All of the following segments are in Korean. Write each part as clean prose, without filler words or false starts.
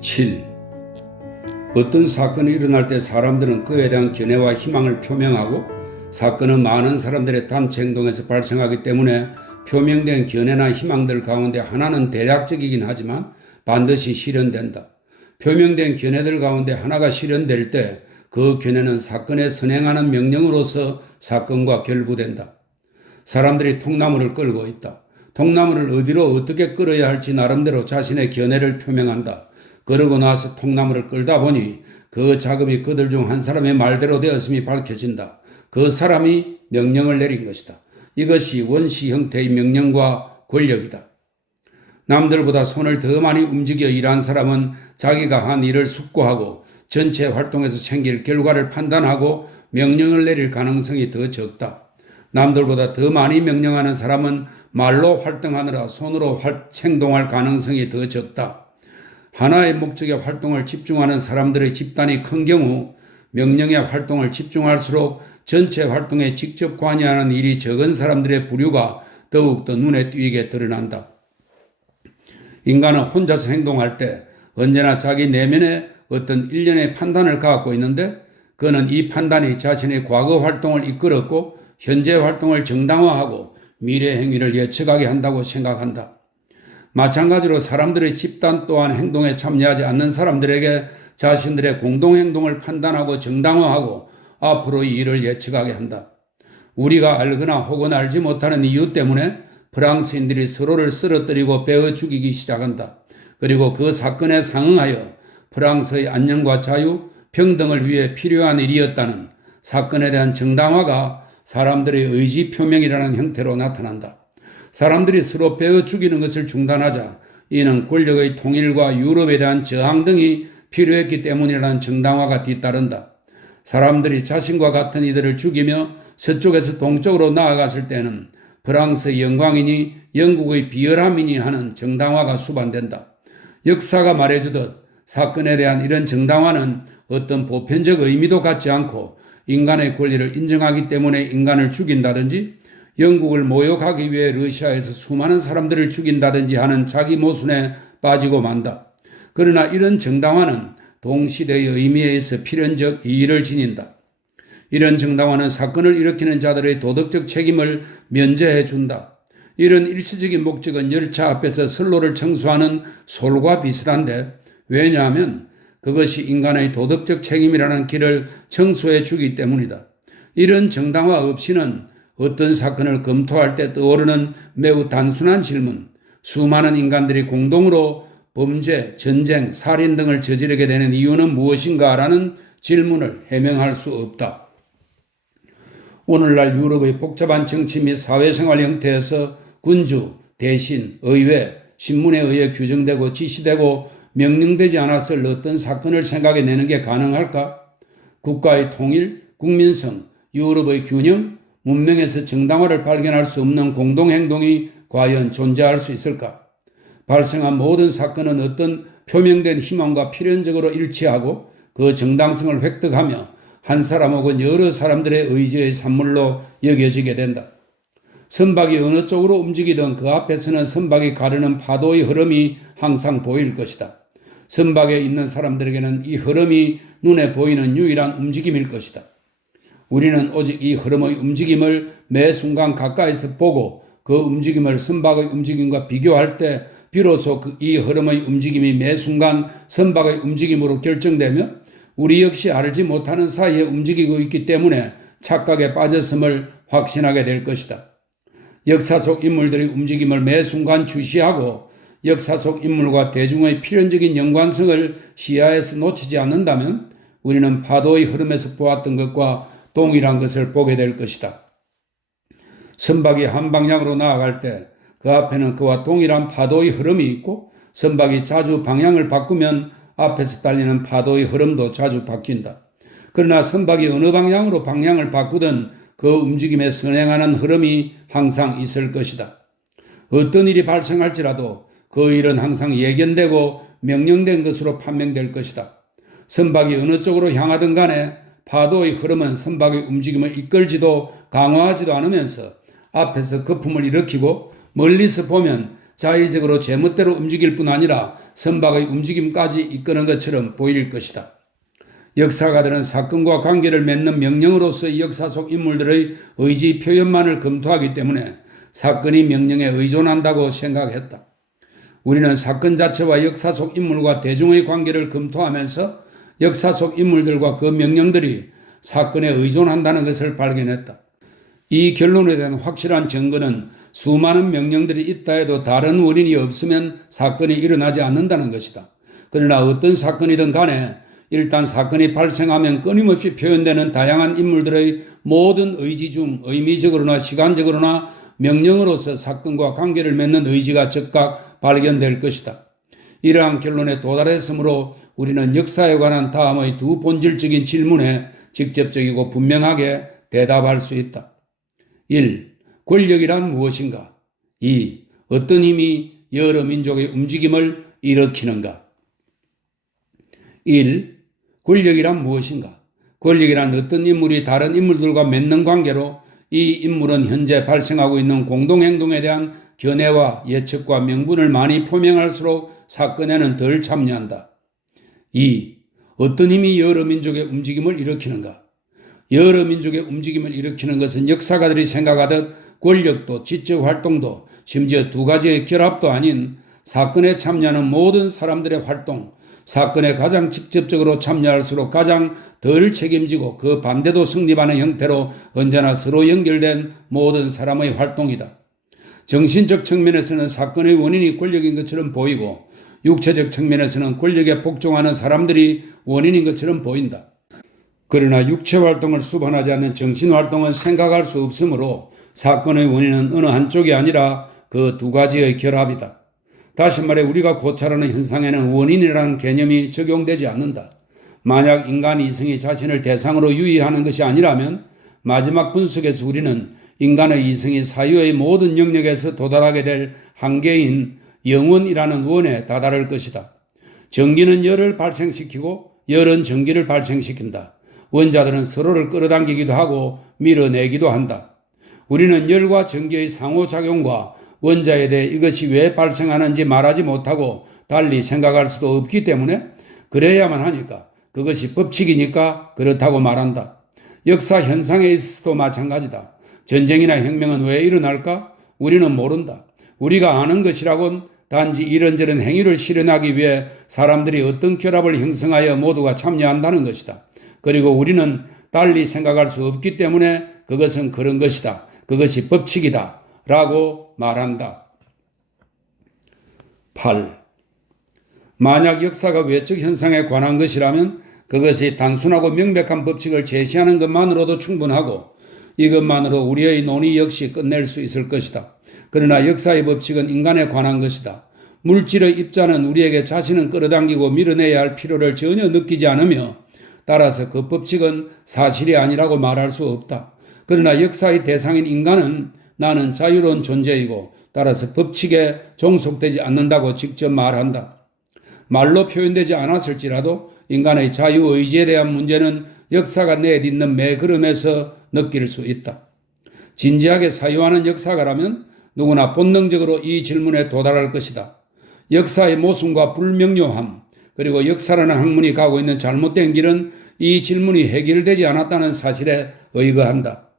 7. 어떤 사건이 일어날 때 사람들은 그에 대한 견해와 희망을 표명하고 사건은 많은 사람들의 단체 행동에서 발생하기 때문에 표명된 견해나 희망들 가운데 하나는 대략적이긴 하지만 반드시 실현된다. 표명된 견해들 가운데 하나가 실현될 때 그 견해는 사건에 선행하는 명령으로서 사건과 결부된다. 사람들이 통나무를 끌고 있다. 통나무를 어디로 어떻게 끌어야 할지 나름대로 자신의 견해를 표명한다. 그러고 나서 통나무를 끌다 보니 그 작업이 그들 중 한 사람의 말대로 되었음이 밝혀진다. 그 사람이 명령을 내린 것이다. 이것이 원시 형태의 명령과 권력이다. 남들보다 손을 더 많이 움직여 일한 사람은 자기가 한 일을 숙고하고 전체 활동에서 생길 결과를 판단하고 명령을 내릴 가능성이 더 적다. 남들보다 더 많이 명령하는 사람은 말로 활동하느라 손으로 행동할 가능성이 더 적다. 하나의 목적의 활동을 집중하는 사람들의 집단이 큰 경우 명령의 활동을 집중할수록 전체 활동에 직접 관여하는 일이 적은 사람들의 부류가 더욱더 눈에 띄게 드러난다. 인간은 혼자서 행동할 때 언제나 자기 내면에 어떤 일련의 판단을 갖고 있는데 그는 이 판단이 자신의 과거 활동을 이끌었고 현재 활동을 정당화하고 미래 행위를 예측하게 한다고 생각한다. 마찬가지로 사람들의 집단 또한 행동에 참여하지 않는 사람들에게 자신들의 공동행동을 판단하고 정당화하고 앞으로의 일을 예측하게 한다. 우리가 알거나 혹은 알지 못하는 이유 때문에 프랑스인들이 서로를 쓰러뜨리고 베어 죽이기 시작한다. 그리고 그 사건에 상응하여 프랑스의 안녕과 자유, 평등을 위해 필요한 일이었다는 사건에 대한 정당화가 사람들의 의지 표명이라는 형태로 나타난다. 사람들이 서로 베어 죽이는 것을 중단하자 이는 권력의 통일과 유럽에 대한 저항 등이 필요했기 때문이라는 정당화가 뒤따른다. 사람들이 자신과 같은 이들을 죽이며 서쪽에서 동쪽으로 나아갔을 때는 프랑스의 영광이니 영국의 비열함이니 하는 정당화가 수반된다. 역사가 말해주듯 사건에 대한 이런 정당화는 어떤 보편적 의미도 갖지 않고 인간의 권리를 인정하기 때문에 인간을 죽인다든지 영국을 모욕하기 위해 러시아에서 수많은 사람들을 죽인다든지 하는 자기 모순에 빠지고 만다. 그러나 이런 정당화는 동시대의 의미에 있어 필연적 이의를 지닌다. 이런 정당화는 사건을 일으키는 자들의 도덕적 책임을 면제해 준다. 이런 일시적인 목적은 열차 앞에서 선로를 청소하는 솔과 비슷한데 왜냐하면 그것이 인간의 도덕적 책임이라는 길을 청소해 주기 때문이다. 이런 정당화 없이는 어떤 사건을 검토할 때 떠오르는 매우 단순한 질문, 수많은 인간들이 공동으로 범죄, 전쟁, 살인 등을 저지르게 되는 이유는 무엇인가? 라는 질문을 해명할 수 없다. 오늘날 유럽의 복잡한 정치 및 사회생활 형태에서 군주, 대신, 의회, 신문에 의해 규정되고 지시되고 명령되지 않았을 어떤 사건을 생각해내는 게 가능할까? 국가의 통일, 국민성, 유럽의 균형, 문명에서 정당화를 발견할 수 없는 공동행동이 과연 존재할 수 있을까? 발생한 모든 사건은 어떤 표명된 희망과 필연적으로 일치하고 그 정당성을 획득하며 한 사람 혹은 여러 사람들의 의지의 산물로 여겨지게 된다. 선박이 어느 쪽으로 움직이든 그 앞에서는 선박이 가르는 파도의 흐름이 항상 보일 것이다. 선박에 있는 사람들에게는 이 흐름이 눈에 보이는 유일한 움직임일 것이다. 우리는 오직 이 흐름의 움직임을 매 순간 가까이서 보고 그 움직임을 선박의 움직임과 비교할 때 비로소 이 흐름의 움직임이 매 순간 선박의 움직임으로 결정되며 우리 역시 알지 못하는 사이에 움직이고 있기 때문에 착각에 빠졌음을 확신하게 될 것이다. 역사 속 인물들의 움직임을 매 순간 주시하고 역사 속 인물과 대중의 필연적인 연관성을 시야에서 놓치지 않는다면 우리는 파도의 흐름에서 보았던 것과 동일한 것을 보게 될 것이다. 선박이 한 방향으로 나아갈 때 그 앞에는 그와 동일한 파도의 흐름이 있고 선박이 자주 방향을 바꾸면 앞에서 달리는 파도의 흐름도 자주 바뀐다. 그러나 선박이 어느 방향으로 방향을 바꾸든 그 움직임에 선행하는 흐름이 항상 있을 것이다. 어떤 일이 발생할지라도 그 일은 항상 예견되고 명령된 것으로 판명될 것이다. 선박이 어느 쪽으로 향하든 간에 파도의 흐름은 선박의 움직임을 이끌지도 강화하지도 않으면서 앞에서 거품을 일으키고 멀리서 보면 자의적으로 제멋대로 움직일 뿐 아니라 선박의 움직임까지 이끄는 것처럼 보일 것이다. 역사가들은 사건과 관계를 맺는 명령으로서 역사 속 인물들의 의지 표현만을 검토하기 때문에 사건이 명령에 의존한다고 생각했다. 우리는 사건 자체와 역사 속 인물과 대중의 관계를 검토하면서 역사 속 인물들과 그 명령들이 사건에 의존한다는 것을 발견했다. 이 결론에 대한 확실한 증거는 수많은 명령들이 있다 해도 다른 원인이 없으면 사건이 일어나지 않는다는 것이다. 그러나 어떤 사건이든 간에 일단 사건이 발생하면 끊임없이 표현되는 다양한 인물들의 모든 의지 중 의미적으로나 시간적으로나 명령으로서 사건과 관계를 맺는 의지가 즉각 발견될 것이다. 이러한 결론에 도달했으므로 우리는 역사에 관한 다음의 두 본질적인 질문에 직접적이고 분명하게 대답할 수 있다. 1. 권력이란 무엇인가? 2. 어떤 힘이 여러 민족의 움직임을 일으키는가? 1. 권력이란 무엇인가? 권력이란 어떤 인물이 다른 인물들과 맺는 관계로 이 인물은 현재 발생하고 있는 공동행동에 대한 견해와 예측과 명분을 많이 표명할수록 사건에는 덜 참여한다. 2. 어떤 힘이 여러 민족의 움직임을 일으키는가? 여러 민족의 움직임을 일으키는 것은 역사가들이 생각하듯 권력도 지적 활동도 심지어 두 가지의 결합도 아닌 사건에 참여하는 모든 사람들의 활동, 사건에 가장 직접적으로 참여할수록 가장 덜 책임지고 그 반대도 성립하는 형태로 언제나 서로 연결된 모든 사람의 활동이다. 정신적 측면에서는 사건의 원인이 권력인 것처럼 보이고 육체적 측면에서는 권력에 복종하는 사람들이 원인인 것처럼 보인다. 그러나 육체 활동을 수반하지 않는 정신 활동은 생각할 수 없으므로 사건의 원인은 어느 한쪽이 아니라 그 두 가지의 결합이다. 다시 말해 우리가 고찰하는 현상에는 원인이라는 개념이 적용되지 않는다. 만약 인간 이성이 자신을 대상으로 유의하는 것이 아니라면 마지막 분석에서 우리는 인간의 이성이 사유의 모든 영역에서 도달하게 될 한계인 영원이라는 원에 다다를 것이다. 전기는 열을 발생시키고 열은 전기를 발생시킨다. 원자들은 서로를 끌어당기기도 하고 밀어내기도 한다. 우리는 열과 전기의 상호작용과 원자에 대해 이것이 왜 발생하는지 말하지 못하고 달리 생각할 수도 없기 때문에 그래야만 하니까 그것이 법칙이니까 그렇다고 말한다. 역사 현상에 있어서도 마찬가지다. 전쟁이나 혁명은 왜 일어날까? 우리는 모른다. 우리가 아는 것이라곤 단지 이런저런 행위를 실현하기 위해 사람들이 어떤 결합을 형성하여 모두가 참여한다는 것이다. 그리고 우리는 달리 생각할 수 없기 때문에 그것은 그런 것이다. 그것이 법칙이다. 라고 말한다. 8. 만약 역사가 외적 현상에 관한 것이라면 그것이 단순하고 명백한 법칙을 제시하는 것만으로도 충분하고 이것만으로 우리의 논의 역시 끝낼 수 있을 것이다. 그러나 역사의 법칙은 인간에 관한 것이다. 물질의 입자는 우리에게 자신은 끌어당기고 밀어내야 할 필요를 전혀 느끼지 않으며 따라서 그 법칙은 사실이 아니라고 말할 수 없다. 그러나 역사의 대상인 인간은 나는 자유로운 존재이고 따라서 법칙에 종속되지 않는다고 직접 말한다. 말로 표현되지 않았을지라도 인간의 자유의지에 대한 문제는 역사가 내딛는 매 걸음에서 느낄 수 있다. 진지하게 사유하는 역사가라면 누구나 본능적으로 이 질문에 도달할 것이다. 역사의 모순과 불명료함, 그리고 역사라는 학문이 가고 있는 잘못된 길은 이 질문이 해결되지 않았다는 사실에 의거한다.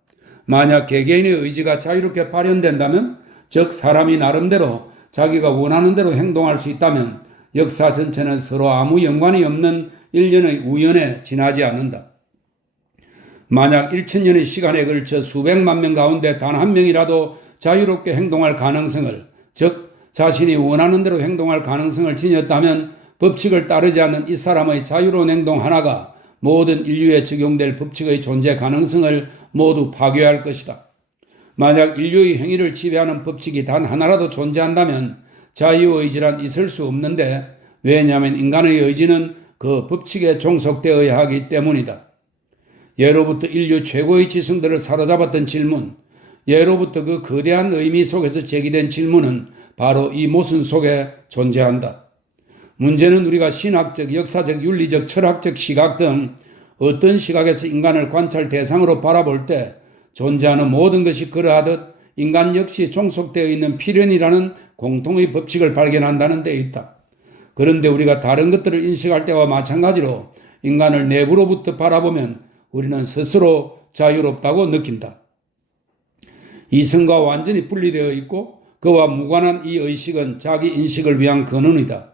만약 개개인의 의지가 자유롭게 발현된다면, 즉 사람이 나름대로 자기가 원하는 대로 행동할 수 있다면 역사 전체는 서로 아무 연관이 없는 일련의 우연에 지나지 않는다. 만약 1000년의 시간에 걸쳐 수백만 명 가운데 단 한 명이라도 자유롭게 행동할 가능성을, 즉 자신이 원하는 대로 행동할 가능성을 지녔다면 법칙을 따르지 않는 이 사람의 자유로운 행동 하나가 모든 인류에 적용될 법칙의 존재 가능성을 모두 파괴할 것이다. 만약 인류의 행위를 지배하는 법칙이 단 하나라도 존재한다면 자유의지란 있을 수 없는데, 왜냐하면 인간의 의지는 그 법칙에 종속되어야 하기 때문이다. 예로부터 인류 최고의 지성들을 사로잡았던 질문, 예로부터 그 거대한 의미 속에서 제기된 질문은 바로 이 모순 속에 존재한다. 문제는 우리가 신학적, 역사적, 윤리적, 철학적 시각 등 어떤 시각에서 인간을 관찰 대상으로 바라볼 때 존재하는 모든 것이 그러하듯 인간 역시 종속되어 있는 필연이라는 공통의 법칙을 발견한다는 데 있다. 그런데 우리가 다른 것들을 인식할 때와 마찬가지로 인간을 내부로부터 바라보면 우리는 스스로 자유롭다고 느낀다. 이성과 완전히 분리되어 있고 그와 무관한 이 의식은 자기 인식을 위한 근원이다.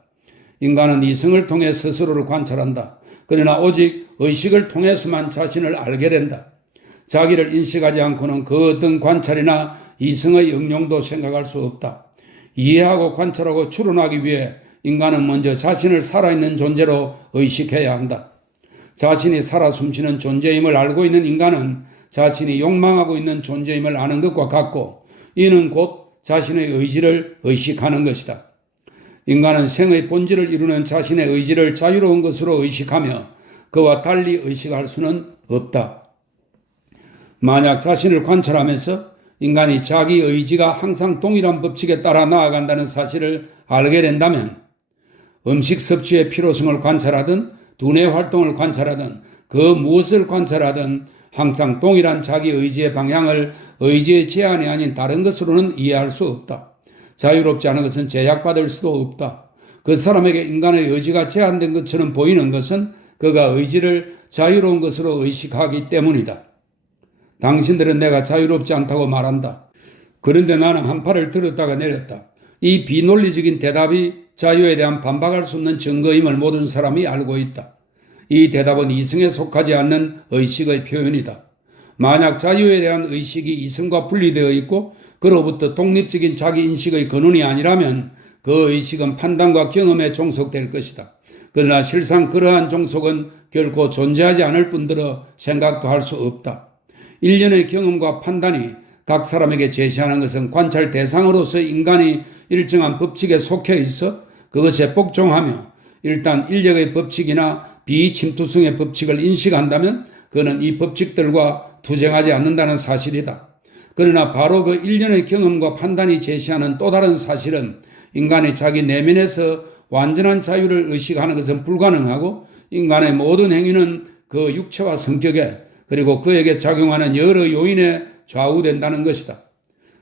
인간은 이성을 통해 스스로를 관찰한다. 그러나 오직 의식을 통해서만 자신을 알게 된다. 자기를 인식하지 않고는 그 어떤 관찰이나 이성의 응용도 생각할 수 없다. 이해하고 관찰하고 추론하기 위해 인간은 먼저 자신을 살아있는 존재로 의식해야 한다. 자신이 살아 숨쉬는 존재임을 알고 있는 인간은 자신이 욕망하고 있는 존재임을 아는 것과 같고 이는 곧 자신의 의지를 의식하는 것이다. 인간은 생의 본질을 이루는 자신의 의지를 자유로운 것으로 의식하며 그와 달리 의식할 수는 없다. 만약 자신을 관찰하면서 인간이 자기 의지가 항상 동일한 법칙에 따라 나아간다는 사실을 알게 된다면 음식 섭취의 필요성을 관찰하든 두뇌 활동을 관찰하든 그 무엇을 관찰하든 항상 동일한 자기 의지의 방향을 의지의 제한이 아닌 다른 것으로는 이해할 수 없다. 자유롭지 않은 것은 제약받을 수도 없다. 그 사람에게 인간의 의지가 제한된 것처럼 보이는 것은 그가 의지를 자유로운 것으로 의식하기 때문이다. 당신들은 내가 자유롭지 않다고 말한다. 그런데 나는 한팔을 들었다가 내렸다. 이 비논리적인 대답이 자유에 대한 반박할 수 없는 증거임을 모든 사람이 알고 있다. 이 대답은 이성에 속하지 않는 의식의 표현이다. 만약 자유에 대한 의식이 이성과 분리되어 있고 그로부터 독립적인 자기 인식의 근원이 아니라면 그 의식은 판단과 경험에 종속될 것이다. 그러나 실상 그러한 종속은 결코 존재하지 않을 뿐더러 생각도 할 수 없다. 일련의 경험과 판단이 각 사람에게 제시하는 것은 관찰 대상으로서 인간이 일정한 법칙에 속해 있어 그것에 복종하며 일단 인력의 법칙이나 비침투성의 법칙을 인식한다면 그는 이 법칙들과 투쟁하지 않는다는 사실이다. 그러나 바로 그 일련의 경험과 판단이 제시하는 또 다른 사실은 인간이 자기 내면에서 완전한 자유를 의식하는 것은 불가능하고 인간의 모든 행위는 그 육체와 성격에 그리고 그에게 작용하는 여러 요인에 좌우된다는 것이다.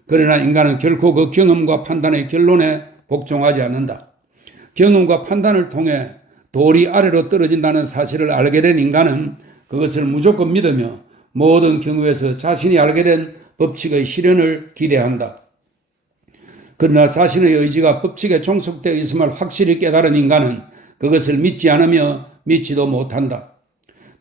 그러나 인간은 결코 그 경험과 판단의 결론에 복종하지 않는다. 경험과 판단을 통해 돌이 아래로 떨어진다는 사실을 알게 된 인간은 그것을 무조건 믿으며 모든 경우에서 자신이 알게 된 법칙의 실현을 기대한다. 그러나 자신의 의지가 법칙에 종속되어 있음을 확실히 깨달은 인간은 그것을 믿지 않으며 믿지도 못한다.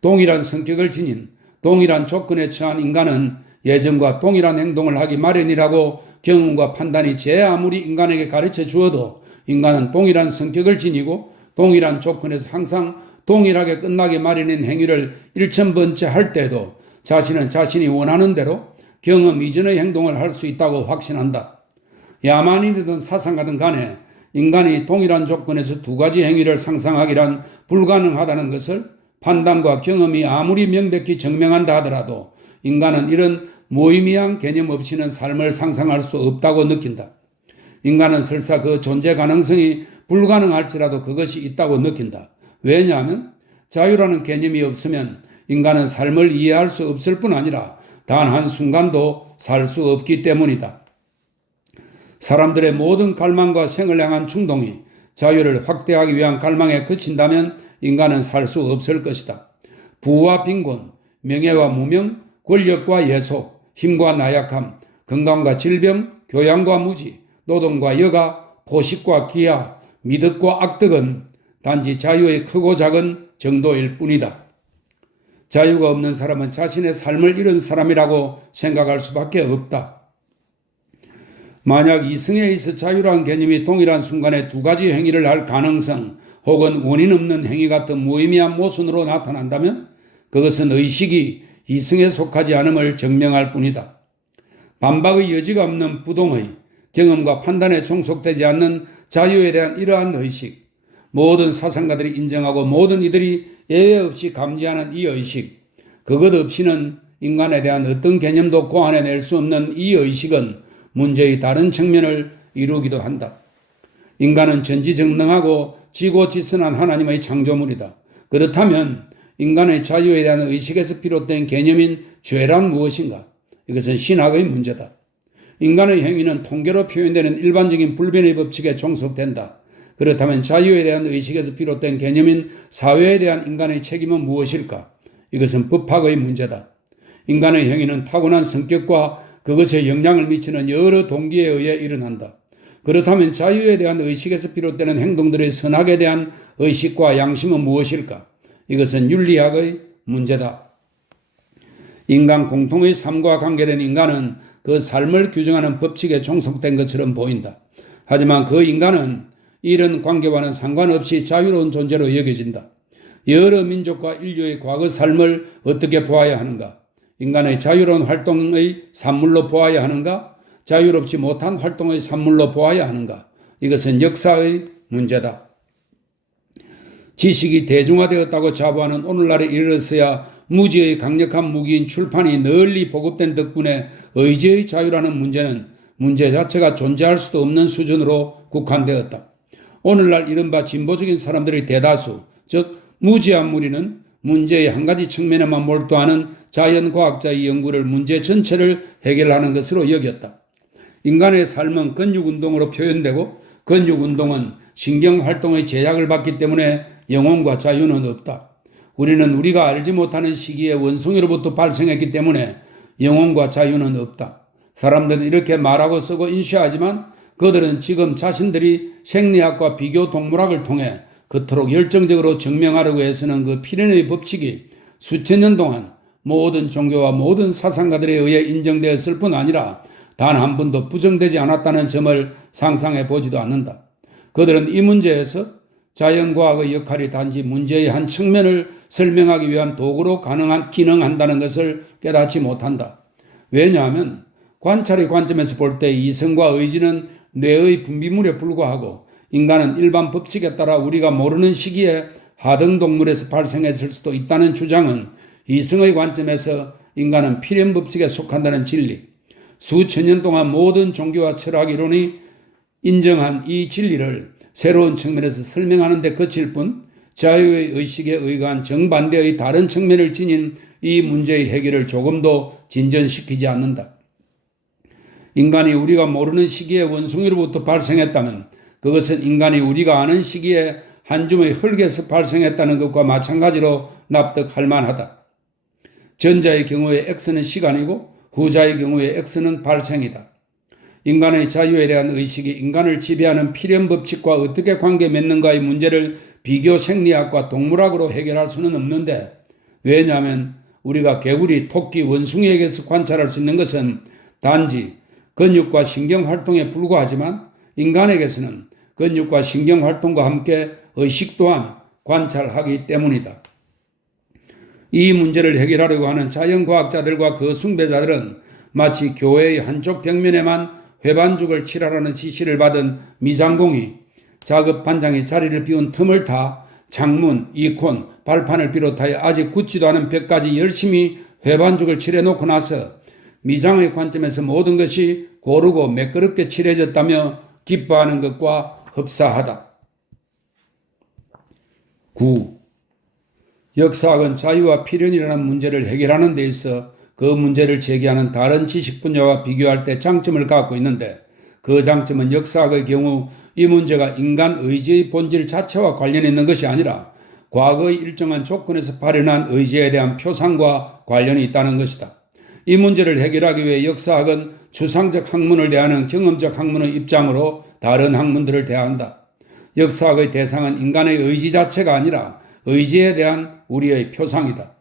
동일한 성격을 지닌 동일한 조건에 처한 인간은 예전과 동일한 행동을 하기 마련이라고 경험과 판단이 제 아무리 인간에게 가르쳐 주어도 인간은 동일한 성격을 지니고 동일한 조건에서 항상 동일하게 끝나기 마련인 행위를 1000번째 할 때도 자신은 자신이 원하는 대로 경험 이전의 행동을 할 수 있다고 확신한다. 야만인이든 사상가든 간에 인간이 동일한 조건에서 두 가지 행위를 상상하기란 불가능하다는 것을 판단과 경험이 아무리 명백히 증명한다 하더라도 인간은 이런 무의미한 개념 없이는 삶을 상상할 수 없다고 느낀다. 인간은 설사 그 존재 가능성이 불가능할지라도 그것이 있다고 느낀다. 왜냐하면 자유라는 개념이 없으면 인간은 삶을 이해할 수 없을 뿐 아니라 단 한순간도 살 수 없기 때문이다. 사람들의 모든 갈망과 생을 향한 충동이 자유를 확대하기 위한 갈망에 그친다면 인간은 살 수 없을 것이다. 부와 빈곤, 명예와 무명, 권력과 예속, 힘과 나약함, 건강과 질병, 교양과 무지, 노동과 여가, 포식과 기아, 미덕과 악덕은 단지 자유의 크고 작은 정도일 뿐이다. 자유가 없는 사람은 자신의 삶을 잃은 사람이라고 생각할 수밖에 없다. 만약 이성에 있어 자유라는 개념이 동일한 순간에 두 가지 행위를 할 가능성 혹은 원인 없는 행위 같은 무의미한 모순으로 나타난다면 그것은 의식이 이성에 속하지 않음을 증명할 뿐이다. 반박의 여지가 없는 부동의 경험과 판단에 종속되지 않는 자유에 대한 이러한 의식, 모든 사상가들이 인정하고 모든 이들이 예외 없이 감지하는 이 의식, 그것 없이는 인간에 대한 어떤 개념도 고안해낼 수 없는 이 의식은 문제의 다른 측면을 이루기도 한다. 인간은 전지전능하고 지고지선한 하나님의 창조물이다. 그렇다면 인간의 자유에 대한 의식에서 비롯된 개념인 죄란 무엇인가? 이것은 신학의 문제다. 인간의 행위는 통계로 표현되는 일반적인 불변의 법칙에 종속된다. 그렇다면 자유에 대한 의식에서 비롯된 개념인 사회에 대한 인간의 책임은 무엇일까? 이것은 법학의 문제다. 인간의 행위는 타고난 성격과 그것에 영향을 미치는 여러 동기에 의해 일어난다. 그렇다면 자유에 대한 의식에서 비롯되는 행동들의 선악에 대한 의식과 양심은 무엇일까? 이것은 윤리학의 문제다. 인간 공통의 삶과 관계된 인간은 그 삶을 규정하는 법칙에 종속된 것처럼 보인다. 하지만 그 인간은 이런 관계와는 상관없이 자유로운 존재로 여겨진다. 여러 민족과 인류의 과거 삶을 어떻게 보아야 하는가? 인간의 자유로운 활동의 산물로 보아야 하는가? 자유롭지 못한 활동의 산물로 보아야 하는가? 이것은 역사의 문제다. 지식이 대중화되었다고 자부하는 오늘날에 이르러서야 무지의 강력한 무기인 출판이 널리 보급된 덕분에 의지의 자유라는 문제는 문제 자체가 존재할 수도 없는 수준으로 국한되었다. 오늘날 이른바 진보적인 사람들의 대다수, 즉 무지한 무리는 문제의 한 가지 측면에만 몰두하는 자연과학자의 연구를 문제 전체를 해결하는 것으로 여겼다. 인간의 삶은 근육운동으로 표현되고 근육운동은 신경활동의 제약을 받기 때문에 영혼과 자유는 없다. 우리는 우리가 알지 못하는 시기에 원숭이로부터 발생했기 때문에 영혼과 자유는 없다. 사람들은 이렇게 말하고 쓰고 인식하지만 그들은 지금 자신들이 생리학과 비교 동물학을 통해 그토록 열정적으로 증명하려고 애쓰는 그 필연의 법칙이 수천 년 동안 모든 종교와 모든 사상가들에 의해 인정되었을 뿐 아니라 단 한 번도 부정되지 않았다는 점을 상상해 보지도 않는다. 그들은 이 문제에서 자연과학의 역할이 단지 문제의 한 측면을 설명하기 위한 도구로 기능한다는 것을 깨닫지 못한다. 왜냐하면 관찰의 관점에서 볼 때 이성과 의지는 뇌의 분비물에 불과하고 인간은 일반 법칙에 따라 우리가 모르는 시기에 하등동물에서 발생했을 수도 있다는 주장은 이성의 관점에서 인간은 필연 법칙에 속한다는 진리, 수천 년 동안 모든 종교와 철학 이론이 인정한 이 진리를 새로운 측면에서 설명하는 데 그칠 뿐 자유의 의식에 의거한 정반대의 다른 측면을 지닌 이 문제의 해결을 조금도 진전시키지 않는다. 인간이 우리가 모르는 시기에 원숭이로부터 발생했다면 그것은 인간이 우리가 아는 시기에 한 줌의 흙에서 발생했다는 것과 마찬가지로 납득할 만하다. 전자의 경우에 X는 시간이고 후자의 경우에 X는 발생이다. 인간의 자유에 대한 의식이 인간을 지배하는 필연 법칙과 어떻게 관계 맺는가의 문제를 비교 생리학과 동물학으로 해결할 수는 없는데, 왜냐하면 우리가 개구리, 토끼, 원숭이에게서 관찰할 수 있는 것은 단지 근육과 신경활동에 불과하지만 인간에게서는 근육과 신경활동과 함께 의식 또한 관찰하기 때문이다. 이 문제를 해결하려고 하는 자연과학자들과 그 숭배자들은 마치 교회의 한쪽 벽면에만 회반죽을 칠하라는 지시를 받은 미장공이 작업 반장이 자리를 비운 틈을 타 창문, 이콘, 발판을 비롯하여 아직 굳지도 않은 벽까지 열심히 회반죽을 칠해놓고 나서 미장의 관점에서 모든 것이 고르고 매끄럽게 칠해졌다며 기뻐하는 것과 흡사하다. 9. 역사학은 자유와 필연이라는 문제를 해결하는 데 있어 그 문제를 제기하는 다른 지식 분야와 비교할 때 장점을 갖고 있는데, 그 장점은 역사학의 경우 이 문제가 인간 의지의 본질 자체와 관련이 있는 것이 아니라 과거의 일정한 조건에서 발현한 의지에 대한 표상과 관련이 있다는 것이다. 이 문제를 해결하기 위해 역사학은 추상적 학문을 대하는 경험적 학문의 입장으로 다른 학문들을 대한다. 역사학의 대상은 인간의 의지 자체가 아니라 의지에 대한 우리의 표상이다.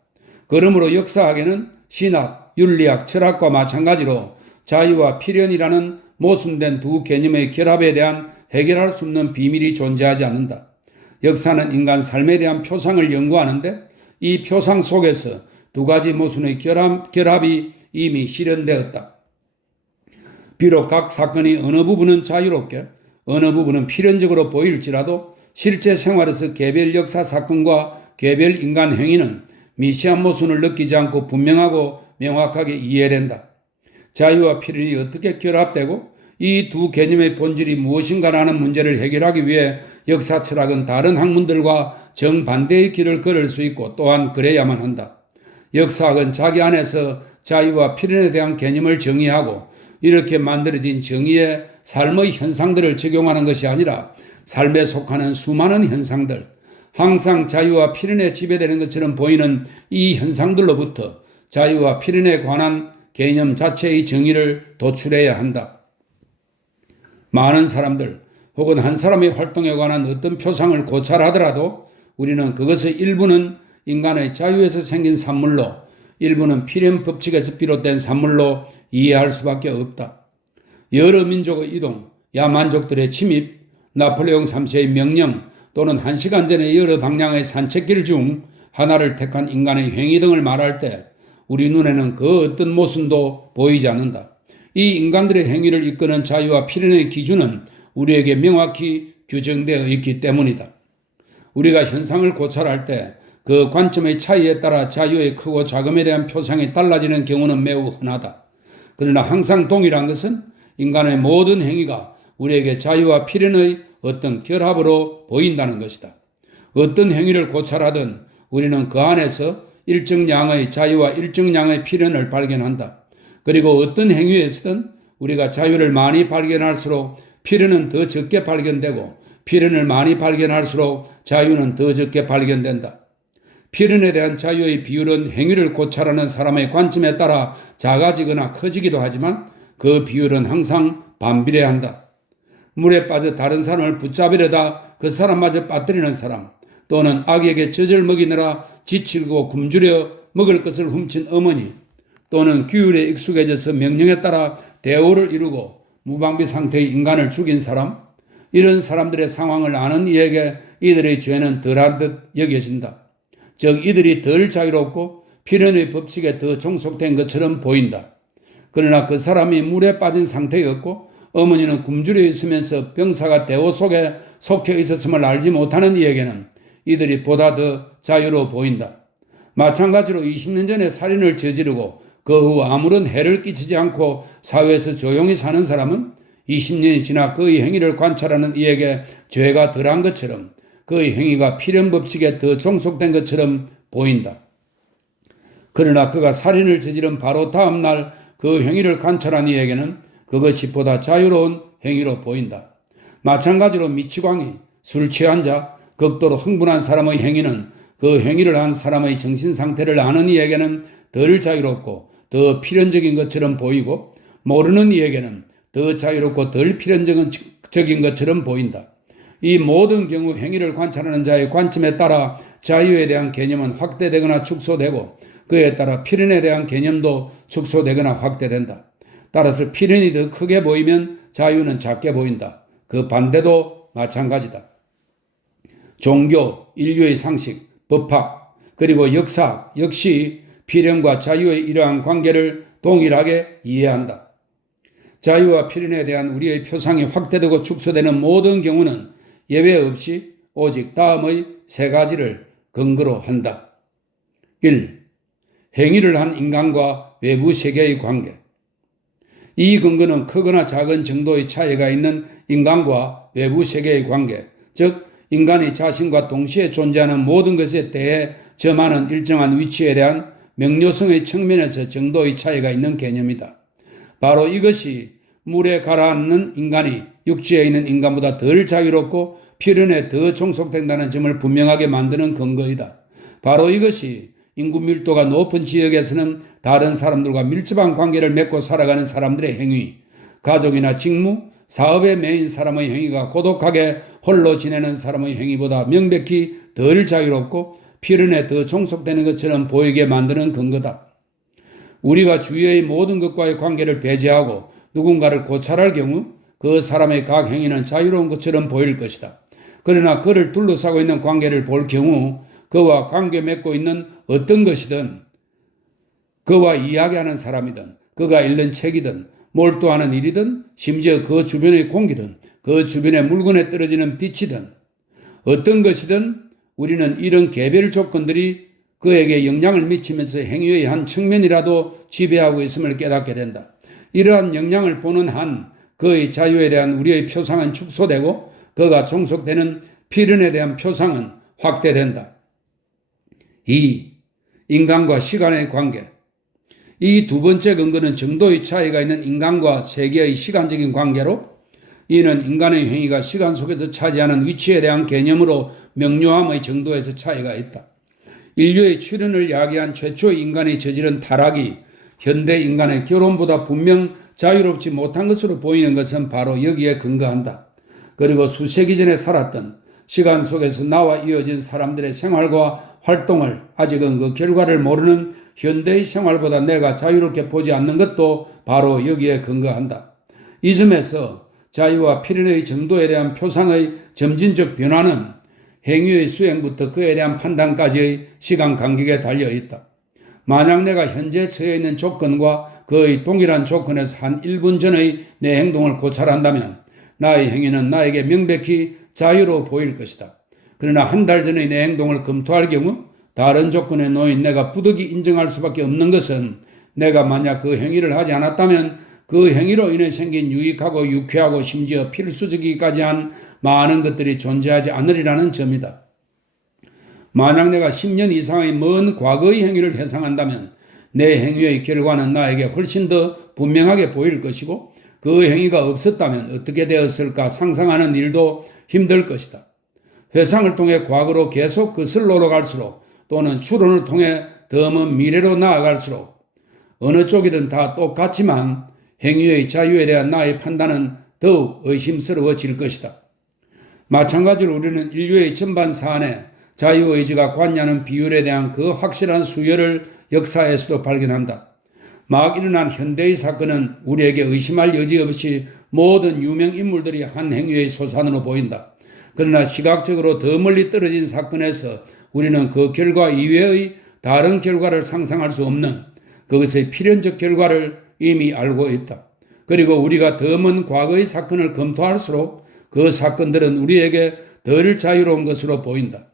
그러므로 역사학에는 신학, 윤리학, 철학과 마찬가지로 자유와 필연이라는 모순된 두 개념의 결합에 대한 해결할 수 없는 비밀이 존재하지 않는다. 역사는 인간 삶에 대한 표상을 연구하는데 이 표상 속에서 두 가지 모순의 결합이 이미 실현되었다. 비록 각 사건이 어느 부분은 자유롭게 어느 부분은 필연적으로 보일지라도 실제 생활에서 개별 역사 사건과 개별 인간 행위는 미시한 모순을 느끼지 않고 분명하고 명확하게 이해된다. 자유와 필연이 어떻게 결합되고 이 두 개념의 본질이 무엇인가라는 문제를 해결하기 위해 역사 철학은 다른 학문들과 정반대의 길을 걸을 수 있고 또한 그래야만 한다. 역사학은 자기 안에서 자유와 필연에 대한 개념을 정의하고 이렇게 만들어진 정의의 삶의 현상들을 적용하는 것이 아니라 삶에 속하는 수많은 현상들, 항상 자유와 필연에 지배되는 것처럼 보이는 이 현상들로부터 자유와 필연에 관한 개념 자체의 정의를 도출해야 한다. 많은 사람들 혹은 한 사람의 활동에 관한 어떤 표상을 고찰하더라도 우리는 그것의 일부는 인간의 자유에서 생긴 산물로, 일부는 필연 법칙에서 비롯된 산물로 이해할 수밖에 없다. 여러 민족의 이동, 야만족들의 침입, 나폴레옹 3세의 명령 또는 1시간 전에 여러 방향의 산책길 중 하나를 택한 인간의 행위 등을 말할 때 우리 눈에는 그 어떤 모순도 보이지 않는다. 이 인간들의 행위를 이끄는 자유와 필연의 기준은 우리에게 명확히 규정되어 있기 때문이다. 우리가 현상을 고찰할 때 그 관점의 차이에 따라 자유의 크고 작음에 대한 표상이 달라지는 경우는 매우 흔하다. 그러나 항상 동일한 것은 인간의 모든 행위가 우리에게 자유와 필연의 어떤 결합으로 보인다는 것이다. 어떤 행위를 고찰하든 우리는 그 안에서 일정량의 자유와 일정량의 필연을 발견한다. 그리고 어떤 행위에서든 우리가 자유를 많이 발견할수록 필연은 더 적게 발견되고 필연을 많이 발견할수록 자유는 더 적게 발견된다. 필연에 대한 자유의 비율은 행위를 고찰하는 사람의 관점에 따라 작아지거나 커지기도 하지만 그 비율은 항상 반비례한다. 물에 빠져 다른 사람을 붙잡으려다 그 사람마저 빠뜨리는 사람, 또는 아기에게 젖을 먹이느라 지치고 굶주려 먹을 것을 훔친 어머니, 또는 규율에 익숙해져서 명령에 따라 대우를 이루고 무방비 상태의 인간을 죽인 사람, 이런 사람들의 상황을 아는 이에게 이들의 죄는 덜한 듯 여겨진다. 즉 이들이 덜 자유롭고 필연의 법칙에 더 종속된 것처럼 보인다. 그러나 그 사람이 물에 빠진 상태였고 어머니는 굶주려 있으면서 병사가 대호 속에 속해 있었음을 알지 못하는 이에게는 이들이 보다 더 자유로워 보인다. 마찬가지로 20년 전에 살인을 저지르고 그 후 아무런 해를 끼치지 않고 사회에서 조용히 사는 사람은 20년이 지나 그의 행위를 관찰하는 이에게 죄가 덜한 것처럼 그의 행위가 필연 법칙에 더 종속된 것처럼 보인다. 그러나 그가 살인을 저지른 바로 다음 날 그 행위를 관찰한 이에게는 그것이 보다 자유로운 행위로 보인다. 마찬가지로 미치광이, 술 취한 자, 극도로 흥분한 사람의 행위는 그 행위를 한 사람의 정신 상태를 아는 이에게는 덜 자유롭고 더 필연적인 것처럼 보이고 모르는 이에게는 더 자유롭고 덜 필연적인 것처럼 보인다. 이 모든 경우 행위를 관찰하는 자의 관점에 따라 자유에 대한 개념은 확대되거나 축소되고 그에 따라 필연에 대한 개념도 축소되거나 확대된다. 따라서 필연이 더 크게 보이면 자유는 작게 보인다. 그 반대도 마찬가지다. 종교, 인류의 상식, 법학, 그리고 역사학 역시 필연과 자유의 이러한 관계를 동일하게 이해한다. 자유와 필연에 대한 우리의 표상이 확대되고 축소되는 모든 경우는 예외 없이 오직 다음의 세 가지를 근거로 한다. 1. 행위를 한 인간과 외부 세계의 관계. 이 근거는 크거나 작은 정도의 차이가 있는 인간과 외부 세계의 관계, 즉 인간이 자신과 동시에 존재하는 모든 것에 대해 점하는 일정한 위치에 대한 명료성의 측면에서 정도의 차이가 있는 개념이다. 바로 이것이 물에 가라앉는 인간이 육지에 있는 인간보다 덜 자유롭고 필연에 더 종속된다는 점을 분명하게 만드는 근거이다. 바로 이것이 인구 밀도가 높은 지역에서는 다른 사람들과 밀접한 관계를 맺고 살아가는 사람들의 행위, 가족이나 직무, 사업에 매인 사람의 행위가 고독하게 홀로 지내는 사람의 행위보다 명백히 덜 자유롭고 필연에 더 종속되는 것처럼 보이게 만드는 근거다. 우리가 주위의 모든 것과의 관계를 배제하고 누군가를 고찰할 경우 그 사람의 각 행위는 자유로운 것처럼 보일 것이다. 그러나 그를 둘러싸고 있는 관계를 볼 경우 그와 관계 맺고 있는 어떤 것이든 그와 이야기하는 사람이든 그가 읽는 책이든 몰두하는 일이든 심지어 그 주변의 공기든 그 주변의 물건에 떨어지는 빛이든 어떤 것이든 우리는 이런 개별 조건들이 그에게 영향을 미치면서 행위의 한 측면이라도 지배하고 있음을 깨닫게 된다. 이러한 영향을 보는 한 그의 자유에 대한 우리의 표상은 축소되고 그가 종속되는 필연에 대한 표상은 확대된다. 2. 인간과 시간의 관계. 이 두 번째 근거는 정도의 차이가 있는 인간과 세계의 시간적인 관계로, 이는 인간의 행위가 시간 속에서 차지하는 위치에 대한 개념으로 명료함의 정도에서 차이가 있다. 인류의 출현을 야기한 최초의 인간이 저지른 타락이 현대 인간의 결혼보다 분명 자유롭지 못한 것으로 보이는 것은 바로 여기에 근거한다. 그리고 수세기 전에 살았던 시간 속에서 나와 이어진 사람들의 생활과 활동을 아직은 그 결과를 모르는 현대의 생활보다 내가 자유롭게 보지 않는 것도 바로 여기에 근거한다. 이 점에서 자유와 필연의 정도에 대한 표상의 점진적 변화는 행위의 수행부터 그에 대한 판단까지의 시간 간격에 달려 있다. 만약 내가 현재 처해 있는 조건과 그의 동일한 조건에서 한 1분 전의 내 행동을 고찰한다면 나의 행위는 나에게 명백히 자유로워 보일 것이다. 그러나 한 달 전의 내 행동을 검토할 경우 다른 조건에 놓인 내가 부득이 인정할 수밖에 없는 것은 내가 만약 그 행위를 하지 않았다면 그 행위로 인해 생긴 유익하고 유쾌하고 심지어 필수적이기까지 한 많은 것들이 존재하지 않으리라는 점이다. 만약 내가 10년 이상의 먼 과거의 행위를 회상한다면 내 행위의 결과는 나에게 훨씬 더 분명하게 보일 것이고 그 행위가 없었다면 어떻게 되었을까 상상하는 일도 힘들 것이다. 회상을 통해 과거로 계속 거슬러 올라갈수록 또는 추론을 통해 더 먼 미래로 나아갈수록 어느 쪽이든 다 똑같지만 행위의 자유에 대한 나의 판단은 더욱 의심스러워질 것이다. 마찬가지로 우리는 인류의 전반 사안에 자유의지가 관여하는 비율에 대한 그 확실한 수열을 역사에서도 발견한다. 막 일어난 현대의 사건은 우리에게 의심할 여지 없이 모든 유명 인물들이 한 행위의 소산으로 보인다. 그러나 시각적으로 더 멀리 떨어진 사건에서 우리는 그 결과 이외의 다른 결과를 상상할 수 없는 그것의 필연적 결과를 이미 알고 있다. 그리고 우리가 더 먼 과거의 사건을 검토할수록 그 사건들은 우리에게 덜 자유로운 것으로 보인다.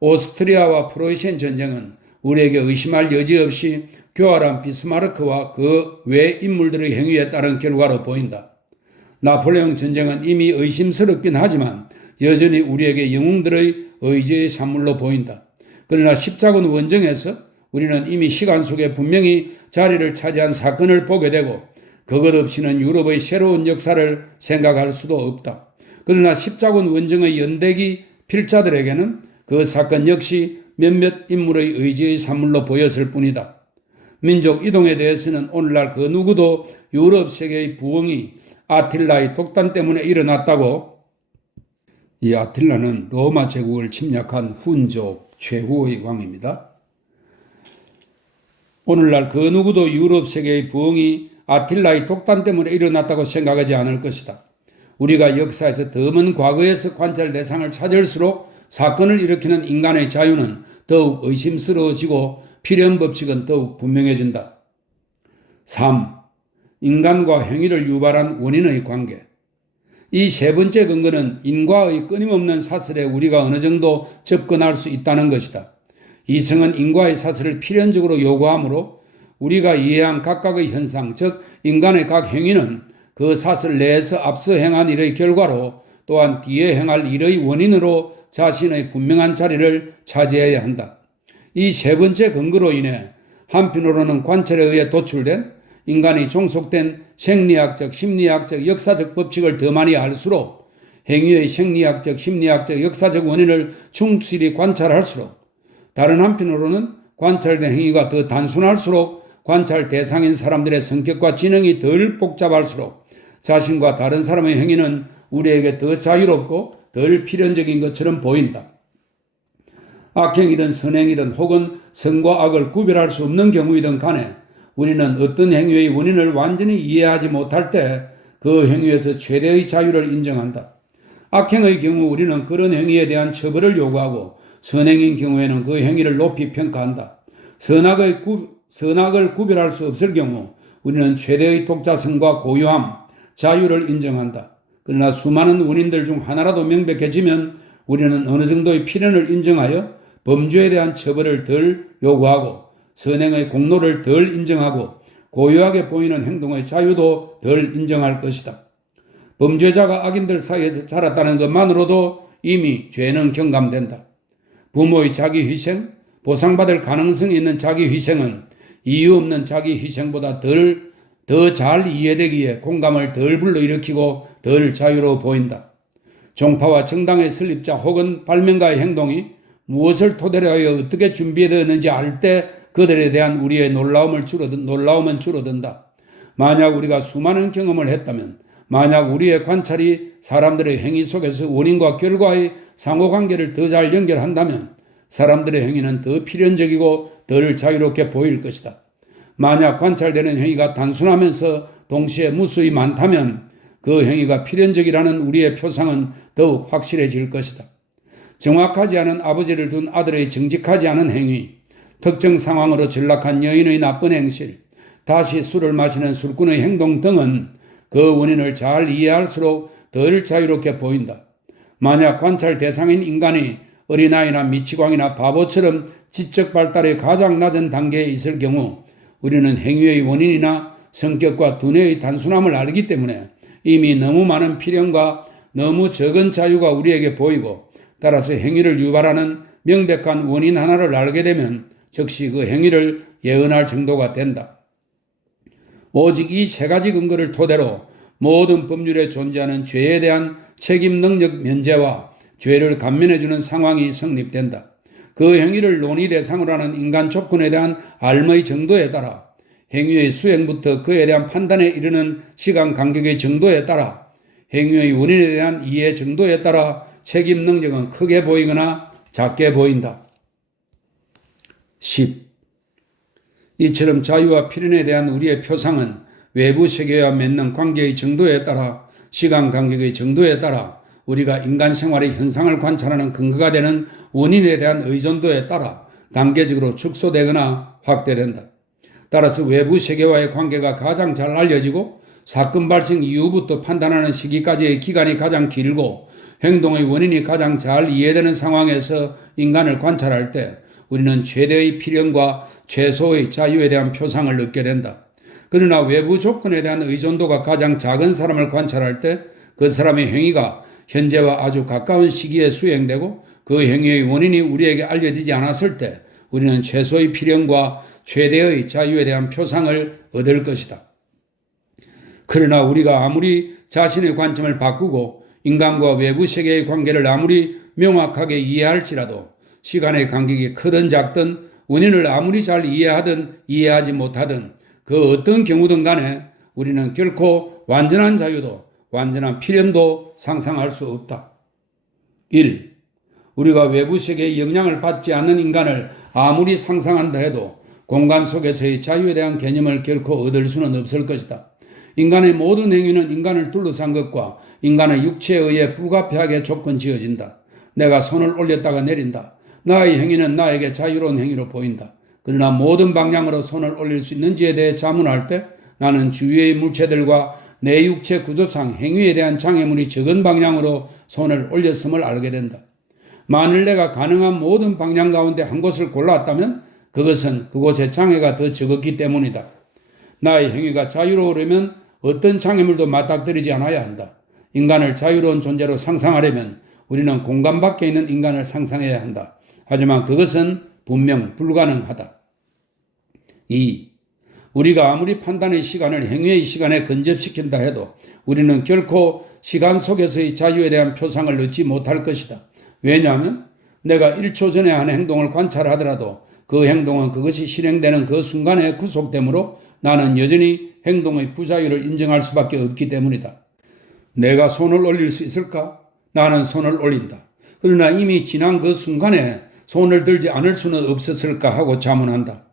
오스트리아와 프로이센 전쟁은 우리에게 의심할 여지 없이 교활한 비스마르크와 그 외 인물들의 행위에 따른 결과로 보인다. 나폴레옹 전쟁은 이미 의심스럽긴 하지만 여전히 우리에게 영웅들의 의지의 산물로 보인다. 그러나 십자군 원정에서 우리는 이미 시간 속에 분명히 자리를 차지한 사건을 보게 되고 그것 없이는 유럽의 새로운 역사를 생각할 수도 없다. 그러나 십자군 원정의 연대기 필자들에게는 그 사건 역시 몇몇 인물의 의지의 산물로 보였을 뿐이다. 민족 이동에 대해서는 오늘날 그 누구도 유럽 세계의 부흥이 아틸라의 독단 때문에 일어났다고, 이 아틸라는 로마 제국을 침략한 훈족 최후의 왕입니다. 오늘날 그 누구도 유럽 세계의 부흥이 아틸라의 독단 때문에 일어났다고 생각하지 않을 것이다. 우리가 역사에서 더 먼 과거에서 관찰 대상을 찾을수록 사건을 일으키는 인간의 자유는 더욱 의심스러워지고 필연 법칙은 더욱 분명해진다. 3. 인간과 행위를 유발한 원인의 관계. 이 세 번째 근거는 인과의 끊임없는 사슬에 우리가 어느 정도 접근할 수 있다는 것이다. 이성은 인과의 사슬을 필연적으로 요구하므로 우리가 이해한 각각의 현상, 즉 인간의 각 행위는 그 사슬 내에서 앞서 행한 일의 결과로 또한 뒤에 행할 일의 원인으로 자신의 분명한 자리를 차지해야 한다. 이 세 번째 근거로 인해 한편으로는 관찰에 의해 도출된 인간이 종속된 생리학적, 심리학적, 역사적 법칙을 더 많이 알수록 행위의 생리학적, 심리학적, 역사적 원인을 충실히 관찰할수록 다른 한편으로는 관찰된 행위가 더 단순할수록 관찰 대상인 사람들의 성격과 지능이 덜 복잡할수록 자신과 다른 사람의 행위는 우리에게 더 자유롭고 덜 필연적인 것처럼 보인다. 악행이든 선행이든 혹은 선과 악을 구별할 수 없는 경우이든 간에 우리는 어떤 행위의 원인을 완전히 이해하지 못할 때 그 행위에서 최대의 자유를 인정한다. 악행의 경우 우리는 그런 행위에 대한 처벌을 요구하고 선행인 경우에는 그 행위를 높이 평가한다. 선악을 구별할 수 없을 경우 우리는 최대의 독자성과 고유함, 자유를 인정한다. 그러나 수많은 원인들 중 하나라도 명백해지면 우리는 어느 정도의 필연을 인정하여 범죄에 대한 처벌을 덜 요구하고 선행의 공로를 덜 인정하고 고유하게 보이는 행동의 자유도 덜 인정할 것이다. 범죄자가 악인들 사이에서 자랐다는 것만으로도 이미 죄는 경감된다. 부모의 자기 희생, 보상받을 가능성이 있는 자기 희생은 이유 없는 자기 희생보다 더 잘 이해되기에 공감을 덜 불러일으키고 덜 자유로워 보인다. 종파와 정당의 설립자 혹은 발명가의 행동이 무엇을 토대로 하여 어떻게 준비되었는지 알 때 그들에 대한 우리의 놀라움은 줄어든다. 만약 우리가 수많은 경험을 했다면, 만약 우리의 관찰이 사람들의 행위 속에서 원인과 결과의 상호관계를 더 잘 연결한다면 사람들의 행위는 더 필연적이고 덜 자유롭게 보일 것이다. 만약 관찰되는 행위가 단순하면서 동시에 무수히 많다면 그 행위가 필연적이라는 우리의 표상은 더욱 확실해질 것이다. 정확하지 않은 아버지를 둔 아들의 정직하지 않은 행위, 특정 상황으로 전락한 여인의 나쁜 행실, 다시 술을 마시는 술꾼의 행동 등은 그 원인을 잘 이해할수록 덜 자유롭게 보인다. 만약 관찰 대상인 인간이 어린아이나 미치광이나 바보처럼 지적 발달의 가장 낮은 단계에 있을 경우 우리는 행위의 원인이나 성격과 두뇌의 단순함을 알기 때문에 이미 너무 많은 필연과 너무 적은 자유가 우리에게 보이고 따라서 행위를 유발하는 명백한 원인 하나를 알게 되면 즉시 그 행위를 예언할 정도가 된다. 오직 이 세 가지 근거를 토대로 모든 법률에 존재하는 죄에 대한 책임 능력 면제와 죄를 감면해주는 상황이 성립된다. 그 행위를 논의 대상으로 하는 인간 조건에 대한 알의 정도에 따라 행위의 수행부터 그에 대한 판단에 이르는 시간 간격의 정도에 따라 행위의 원인에 대한 이해 정도에 따라 책임 능력은 크게 보이거나 작게 보인다. 10. 이처럼 자유와 필연에 대한 우리의 표상은 외부 세계와 맺는 관계의 정도에 따라 시간 간격의 정도에 따라 우리가 인간 생활의 현상을 관찰하는 근거가 되는 원인에 대한 의존도에 따라 단계적으로 축소되거나 확대된다. 따라서 외부 세계와의 관계가 가장 잘 알려지고 사건 발생 이후부터 판단하는 시기까지의 기간이 가장 길고 행동의 원인이 가장 잘 이해되는 상황에서 인간을 관찰할 때 우리는 최대의 필연과 최소의 자유에 대한 표상을 얻게 된다. 그러나 외부 조건에 대한 의존도가 가장 작은 사람을 관찰할 때 그 사람의 행위가 현재와 아주 가까운 시기에 수행되고 그 행위의 원인이 우리에게 알려지지 않았을 때 우리는 최소의 필연과 최대의 자유에 대한 표상을 얻을 것이다. 그러나 우리가 아무리 자신의 관점을 바꾸고 인간과 외부 세계의 관계를 아무리 명확하게 이해할지라도 시간의 간격이 크든 작든 원인을 아무리 잘 이해하든 이해하지 못하든 그 어떤 경우든 간에 우리는 결코 완전한 자유도 완전한 필연도 상상할 수 없다. 1. 우리가 외부 세계의 영향을 받지 않는 인간을 아무리 상상한다 해도 공간 속에서의 자유에 대한 개념을 결코 얻을 수는 없을 것이다. 인간의 모든 행위는 인간을 둘러싼 것과 인간의 육체에 의해 불가피하게 조건 지어진다. 내가 손을 올렸다가 내린다. 나의 행위는 나에게 자유로운 행위로 보인다. 그러나 모든 방향으로 손을 올릴 수 있는지에 대해 자문할 때 나는 주위의 물체들과 내 육체 구조상 행위에 대한 장애물이 적은 방향으로 손을 올렸음을 알게 된다. 만일 내가 가능한 모든 방향 가운데 한 곳을 골랐다면 그것은 그곳에 장애가 더 적었기 때문이다. 나의 행위가 자유로우려면 어떤 장애물도 맞닥뜨리지 않아야 한다. 인간을 자유로운 존재로 상상하려면 우리는 공간 밖에 있는 인간을 상상해야 한다. 하지만 그것은 분명 불가능하다. 2. 우리가 아무리 판단의 시간을 행위의 시간에 근접시킨다 해도 우리는 결코 시간 속에서의 자유에 대한 표상을 얻지 못할 것이다. 왜냐하면 내가 1초 전에 한 행동을 관찰하더라도 그 행동은 그것이 실행되는 그 순간에 구속되므로 나는 여전히 행동의 부자유를 인정할 수밖에 없기 때문이다. 내가 손을 올릴 수 있을까? 나는 손을 올린다. 그러나 이미 지난 그 순간에 손을 들지 않을 수는 없었을까 하고 자문한다.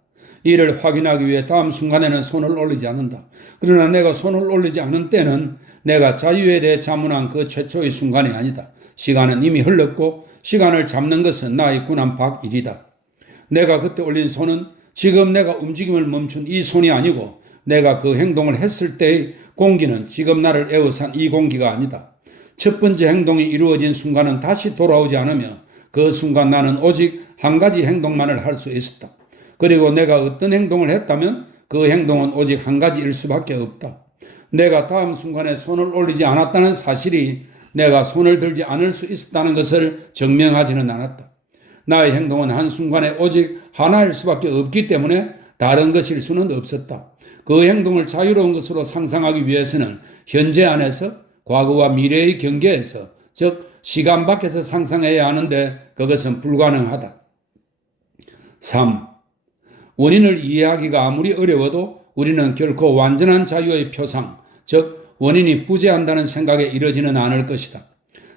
이를 확인하기 위해 다음 순간에는 손을 올리지 않는다. 그러나 내가 손을 올리지 않은 때는 내가 자유에 대해 자문한 그 최초의 순간이 아니다. 시간은 이미 흘렀고 시간을 잡는 것은 나의 군한 박일이다. 내가 그때 올린 손은 지금 내가 움직임을 멈춘 이 손이 아니고 내가 그 행동을 했을 때의 공기는 지금 나를 에워싼 이 공기가 아니다. 첫 번째 행동이 이루어진 순간은 다시 돌아오지 않으며 그 순간 나는 오직 한 가지 행동만을 할 수 있었다. 그리고 내가 어떤 행동을 했다면 그 행동은 오직 한 가지일 수밖에 없다. 내가 다음 순간에 손을 올리지 않았다는 사실이 내가 손을 들지 않을 수 있었다는 것을 증명하지는 않았다. 나의 행동은 한순간에 오직 하나일 수밖에 없기 때문에 다른 것일 수는 없었다. 그 행동을 자유로운 것으로 상상하기 위해서는 현재 안에서 과거와 미래의 경계에서, 즉 시간 밖에서 상상해야 하는데 그것은 불가능하다. 3. 원인을 이해하기가 아무리 어려워도 우리는 결코 완전한 자유의 표상, 즉 원인이 부재한다는 생각에 이르지는 않을 것이다.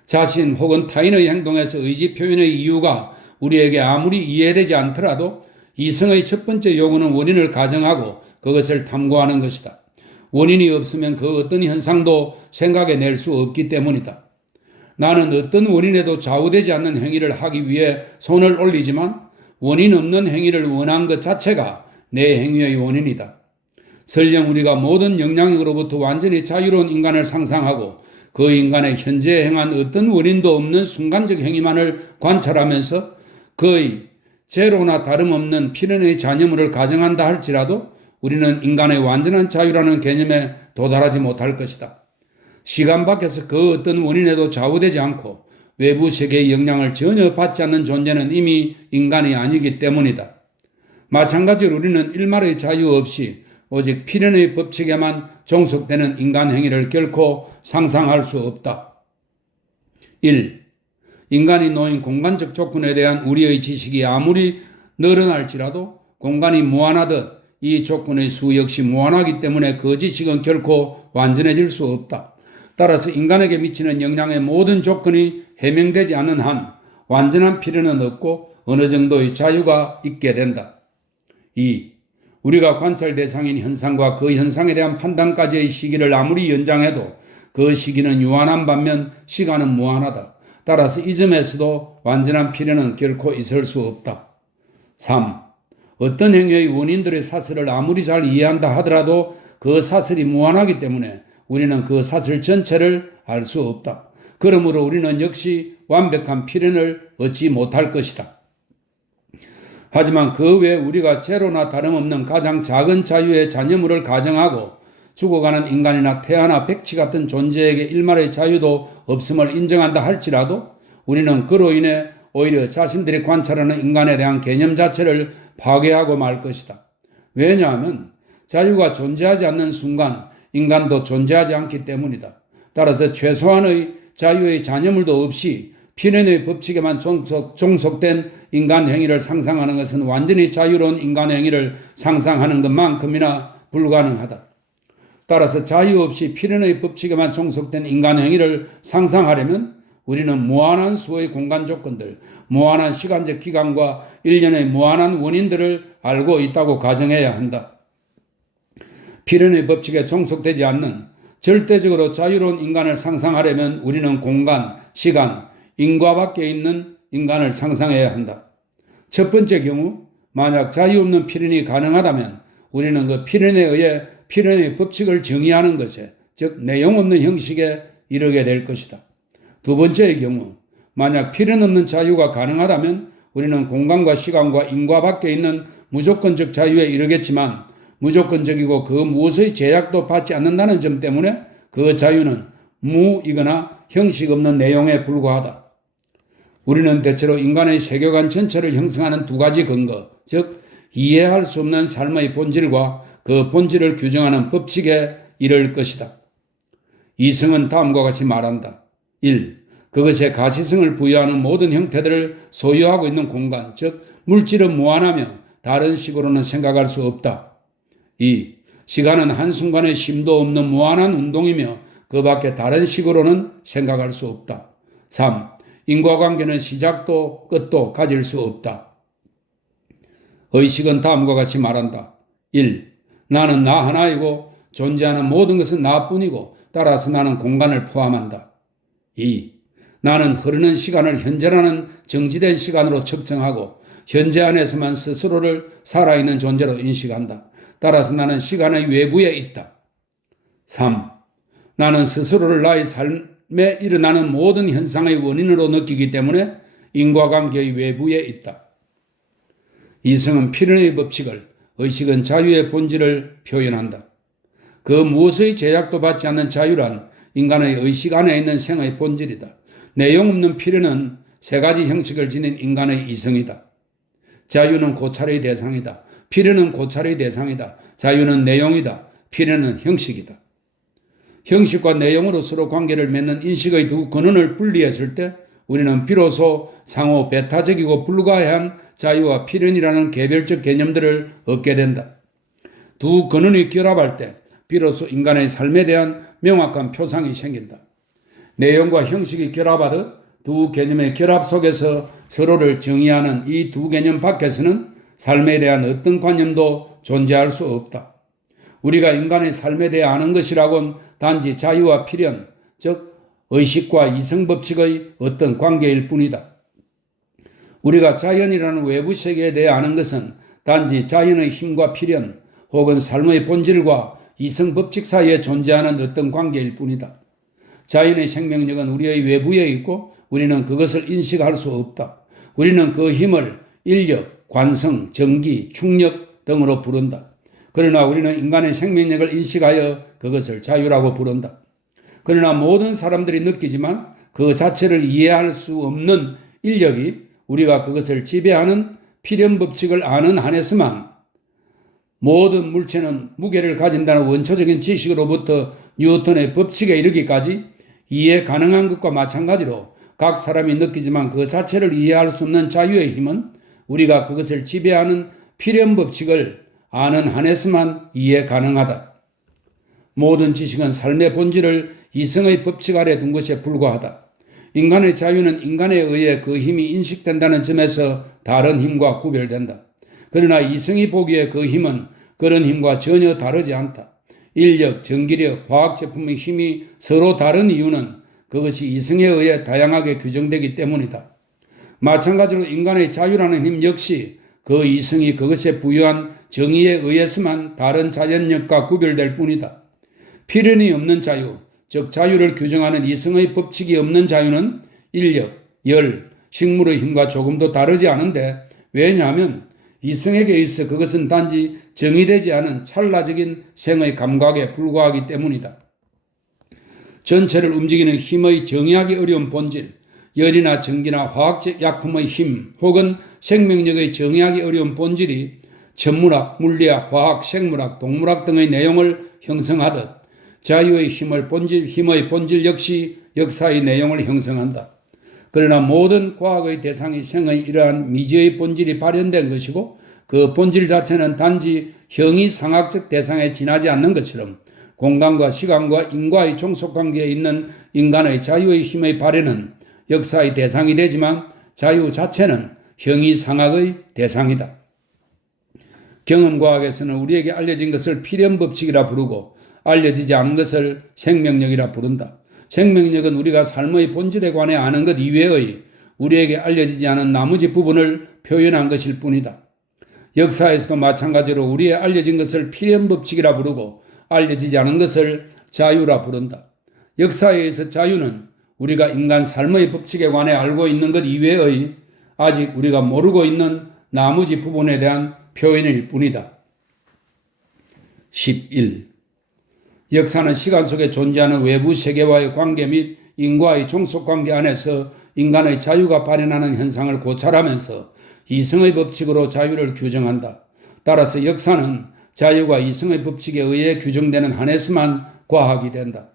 자신 혹은 타인의 행동에서 의지 표현의 이유가 우리에게 아무리 이해되지 않더라도 이성의 첫 번째 요구는 원인을 가정하고 그것을 탐구하는 것이다. 원인이 없으면 그 어떤 현상도 생각해낼 수 없기 때문이다. 나는 어떤 원인에도 좌우되지 않는 행위를 하기 위해 손을 올리지만 원인 없는 행위를 원한 것 자체가 내 행위의 원인이다. 설령 우리가 모든 영향력으로부터 완전히 자유로운 인간을 상상하고 그 인간의 현재 행한 어떤 원인도 없는 순간적 행위만을 관찰하면서 그의 제로나 다름없는 필연의 잔여물을 가정한다 할지라도 우리는 인간의 완전한 자유라는 개념에 도달하지 못할 것이다. 시간 밖에서 그 어떤 원인에도 좌우되지 않고 외부 세계의 영향을 전혀 받지 않는 존재는 이미 인간이 아니기 때문이다. 마찬가지로 우리는 일말의 자유 없이 오직 필연의 법칙에만 종속되는 인간 행위를 결코 상상할 수 없다. 1. 인간이 놓인 공간적 조건에 대한 우리의 지식이 아무리 늘어날지라도 공간이 무한하듯 이 조건의 수 역시 무한하기 때문에 그 지식은 결코 완전해질 수 없다. 따라서 인간에게 미치는 영향의 모든 조건이 해명되지 않는 한 완전한 필요는 없고 어느 정도의 자유가 있게 된다. 2. 우리가 관찰 대상인 현상과 그 현상에 대한 판단까지의 시기를 아무리 연장해도 그 시기는 유한한 반면 시간은 무한하다. 따라서 이 점에서도 완전한 필요는 결코 있을 수 없다. 3. 어떤 행위의 원인들의 사슬을 아무리 잘 이해한다 하더라도 그 사슬이 무한하기 때문에 우리는 그 사슬 전체를 알 수 없다. 그러므로 우리는 역시 완벽한 필연을 얻지 못할 것이다. 하지만 그 외에 우리가 제로나 다름없는 가장 작은 자유의 잔여물을 가정하고 죽어가는 인간이나 태아나 백치 같은 존재에게 일말의 자유도 없음을 인정한다 할지라도 우리는 그로 인해 오히려 자신들이 관찰하는 인간에 대한 개념 자체를 파괴하고 말 것이다. 왜냐하면 자유가 존재하지 않는 순간 인간도 존재하지 않기 때문이다. 따라서 최소한의 자유의 잔여물도 없이 필연의 법칙에만 종속된 인간 행위를 상상하는 것은 완전히 자유로운 인간 행위를 상상하는 것만큼이나 불가능하다. 따라서 자유 없이 필연의 법칙에만 종속된 인간 행위를 상상하려면 우리는 무한한 수의 공간 조건들, 무한한 시간적 기간과 일련의 무한한 원인들을 알고 있다고 가정해야 한다. 필연의 법칙에 종속되지 않는 절대적으로 자유로운 인간을 상상하려면 우리는 공간, 시간, 인과 밖에 있는 인간을 상상해야 한다. 첫 번째 경우, 만약 자유 없는 필연이 가능하다면 우리는 그 필연에 의해 필연의 법칙을 정의하는 것에, 즉 내용 없는 형식에 이르게 될 것이다. 두 번째의 경우, 만약 필연 없는 자유가 가능하다면 우리는 공간과 시간과 인과 밖에 있는 무조건적 자유에 이르겠지만 무조건적이고 그 무엇의 제약도 받지 않는다는 점 때문에 그 자유는 무이거나 형식 없는 내용에 불과하다. 우리는 대체로 인간의 세계관 전체를 형성하는 두 가지 근거, 즉 이해할 수 없는 삶의 본질과 그 본질을 규정하는 법칙에 이를 것이다. 이성은 다음과 같이 말한다. 1. 그것에 가시성을 부여하는 모든 형태들을 소유하고 있는 공간, 즉 물질은 무한하며 다른 식으로는 생각할 수 없다. 2. 시간은 한순간의 심도 없는 무한한 운동이며 그 밖에 다른 식으로는 생각할 수 없다. 3. 인과관계는 시작도 끝도 가질 수 없다. 의식은 다음과 같이 말한다. 1. 나는 나 하나이고 존재하는 모든 것은 나뿐이고 따라서 나는 공간을 포함한다. 2. 나는 흐르는 시간을 현재라는 정지된 시간으로 측정하고 현재 안에서만 스스로를 살아있는 존재로 인식한다. 따라서 나는 시간의 외부에 있다. 3. 나는 스스로를 나의 삶에 일어나는 모든 현상의 원인으로 느끼기 때문에 인과관계의 외부에 있다. 이성은 필연의 법칙을, 의식은 자유의 본질을 표현한다. 그 무엇의 제약도 받지 않는 자유란 인간의 의식 안에 있는 생의 본질이다. 내용 없는 필연은 세 가지 형식을 지닌 인간의 이성이다. 자유는 고찰의 대상이다. 필연은 고찰의 대상이다. 자유는 내용이다. 필연은 형식이다. 형식과 내용으로 서로 관계를 맺는 인식의 두 근원을 분리했을 때 우리는 비로소 상호 배타적이고 불가해한 자유와 필연이라는 개별적 개념들을 얻게 된다. 두 근원이 결합할 때 비로소 인간의 삶에 대한 명확한 표상이 생긴다. 내용과 형식이 결합하듯 두 개념의 결합 속에서 서로를 정의하는 이 두 개념 밖에서는 삶에 대한 어떤 관념도 존재할 수 없다. 우리가 인간의 삶에 대해 아는 것이라곤 단지 자유와 필연, 즉 의식과 이성법칙의 어떤 관계일 뿐이다. 우리가 자연이라는 외부 세계에 대해 아는 것은 단지 자연의 힘과 필연 혹은 삶의 본질과 이성법칙 사이에 존재하는 어떤 관계일 뿐이다. 자연의 생명력은 우리의 외부에 있고 우리는 그것을 인식할 수 없다. 우리는 그 힘을 인력, 관성, 전기, 충력 등으로 부른다. 그러나 우리는 인간의 생명력을 인식하여 그것을 자유라고 부른다. 그러나 모든 사람들이 느끼지만 그 자체를 이해할 수 없는 인력이 우리가 그것을 지배하는 필연법칙을 아는 한에서만 모든 물체는 무게를 가진다는 원초적인 지식으로부터 뉴턴의 법칙에 이르기까지 이해 가능한 것과 마찬가지로 각 사람이 느끼지만 그 자체를 이해할 수 없는 자유의 힘은 우리가 그것을 지배하는 필연법칙을 아는 한에서만 이해 가능하다. 모든 지식은 삶의 본질을 이성의 법칙 아래 둔 것에 불과하다. 인간의 자유는 인간에 의해 그 힘이 인식된다는 점에서 다른 힘과 구별된다. 그러나 이성이 보기에 그 힘은 그런 힘과 전혀 다르지 않다. 인력, 전기력, 화학제품의 힘이 서로 다른 이유는 그것이 이성에 의해 다양하게 규정되기 때문이다. 마찬가지로 인간의 자유라는 힘 역시 그 이성이 그것에 부여한 정의에 의해서만 다른 자연력과 구별될 뿐이다. 필연이 없는 자유, 즉 자유를 규정하는 이성의 법칙이 없는 자유는 인력, 열, 식물의 힘과 조금도 다르지 않은데 왜냐하면 이성에게 있어 그것은 단지 정의되지 않은 찰나적인 생의 감각에 불과하기 때문이다. 전체를 움직이는 힘의 정의하기 어려운 본질, 열이나 전기나 화학적 약품의 힘 혹은 생명력의 정의하기 어려운 본질이 천문학, 물리학, 화학, 생물학, 동물학 등의 내용을 형성하듯 자유의 힘의 본질 역시 역사의 내용을 형성한다. 그러나 모든 과학의 대상이 생의 이러한 미지의 본질이 발현된 것이고 그 본질 자체는 단지 형이상학적 대상에 지나지 않는 것처럼 공간과 시간과 인과의 종속관계에 있는 인간의 자유의 힘의 발현은 역사의 대상이 되지만 자유 자체는 형이상학의 대상이다. 경험과학에서는 우리에게 알려진 것을 필연법칙이라 부르고 알려지지 않은 것을 생명력이라 부른다. 생명력은 우리가 삶의 본질에 관해 아는 것 이외의 우리에게 알려지지 않은 나머지 부분을 표현한 것일 뿐이다. 역사에서도 마찬가지로 우리의 알려진 것을 필연법칙이라 부르고 알려지지 않은 것을 자유라 부른다. 역사에 의해서 자유는 우리가 인간 삶의 법칙에 관해 알고 있는 것 이외의 아직 우리가 모르고 있는 나머지 부분에 대한 표현일 뿐이다. 11. 역사는 시간 속에 존재하는 외부 세계와의 관계 및 인과의 종속관계 안에서 인간의 자유가 발현하는 현상을 고찰하면서 이성의 법칙으로 자유를 규정한다. 따라서 역사는 자유가 이성의 법칙에 의해 규정되는 한에서만 과학이 된다.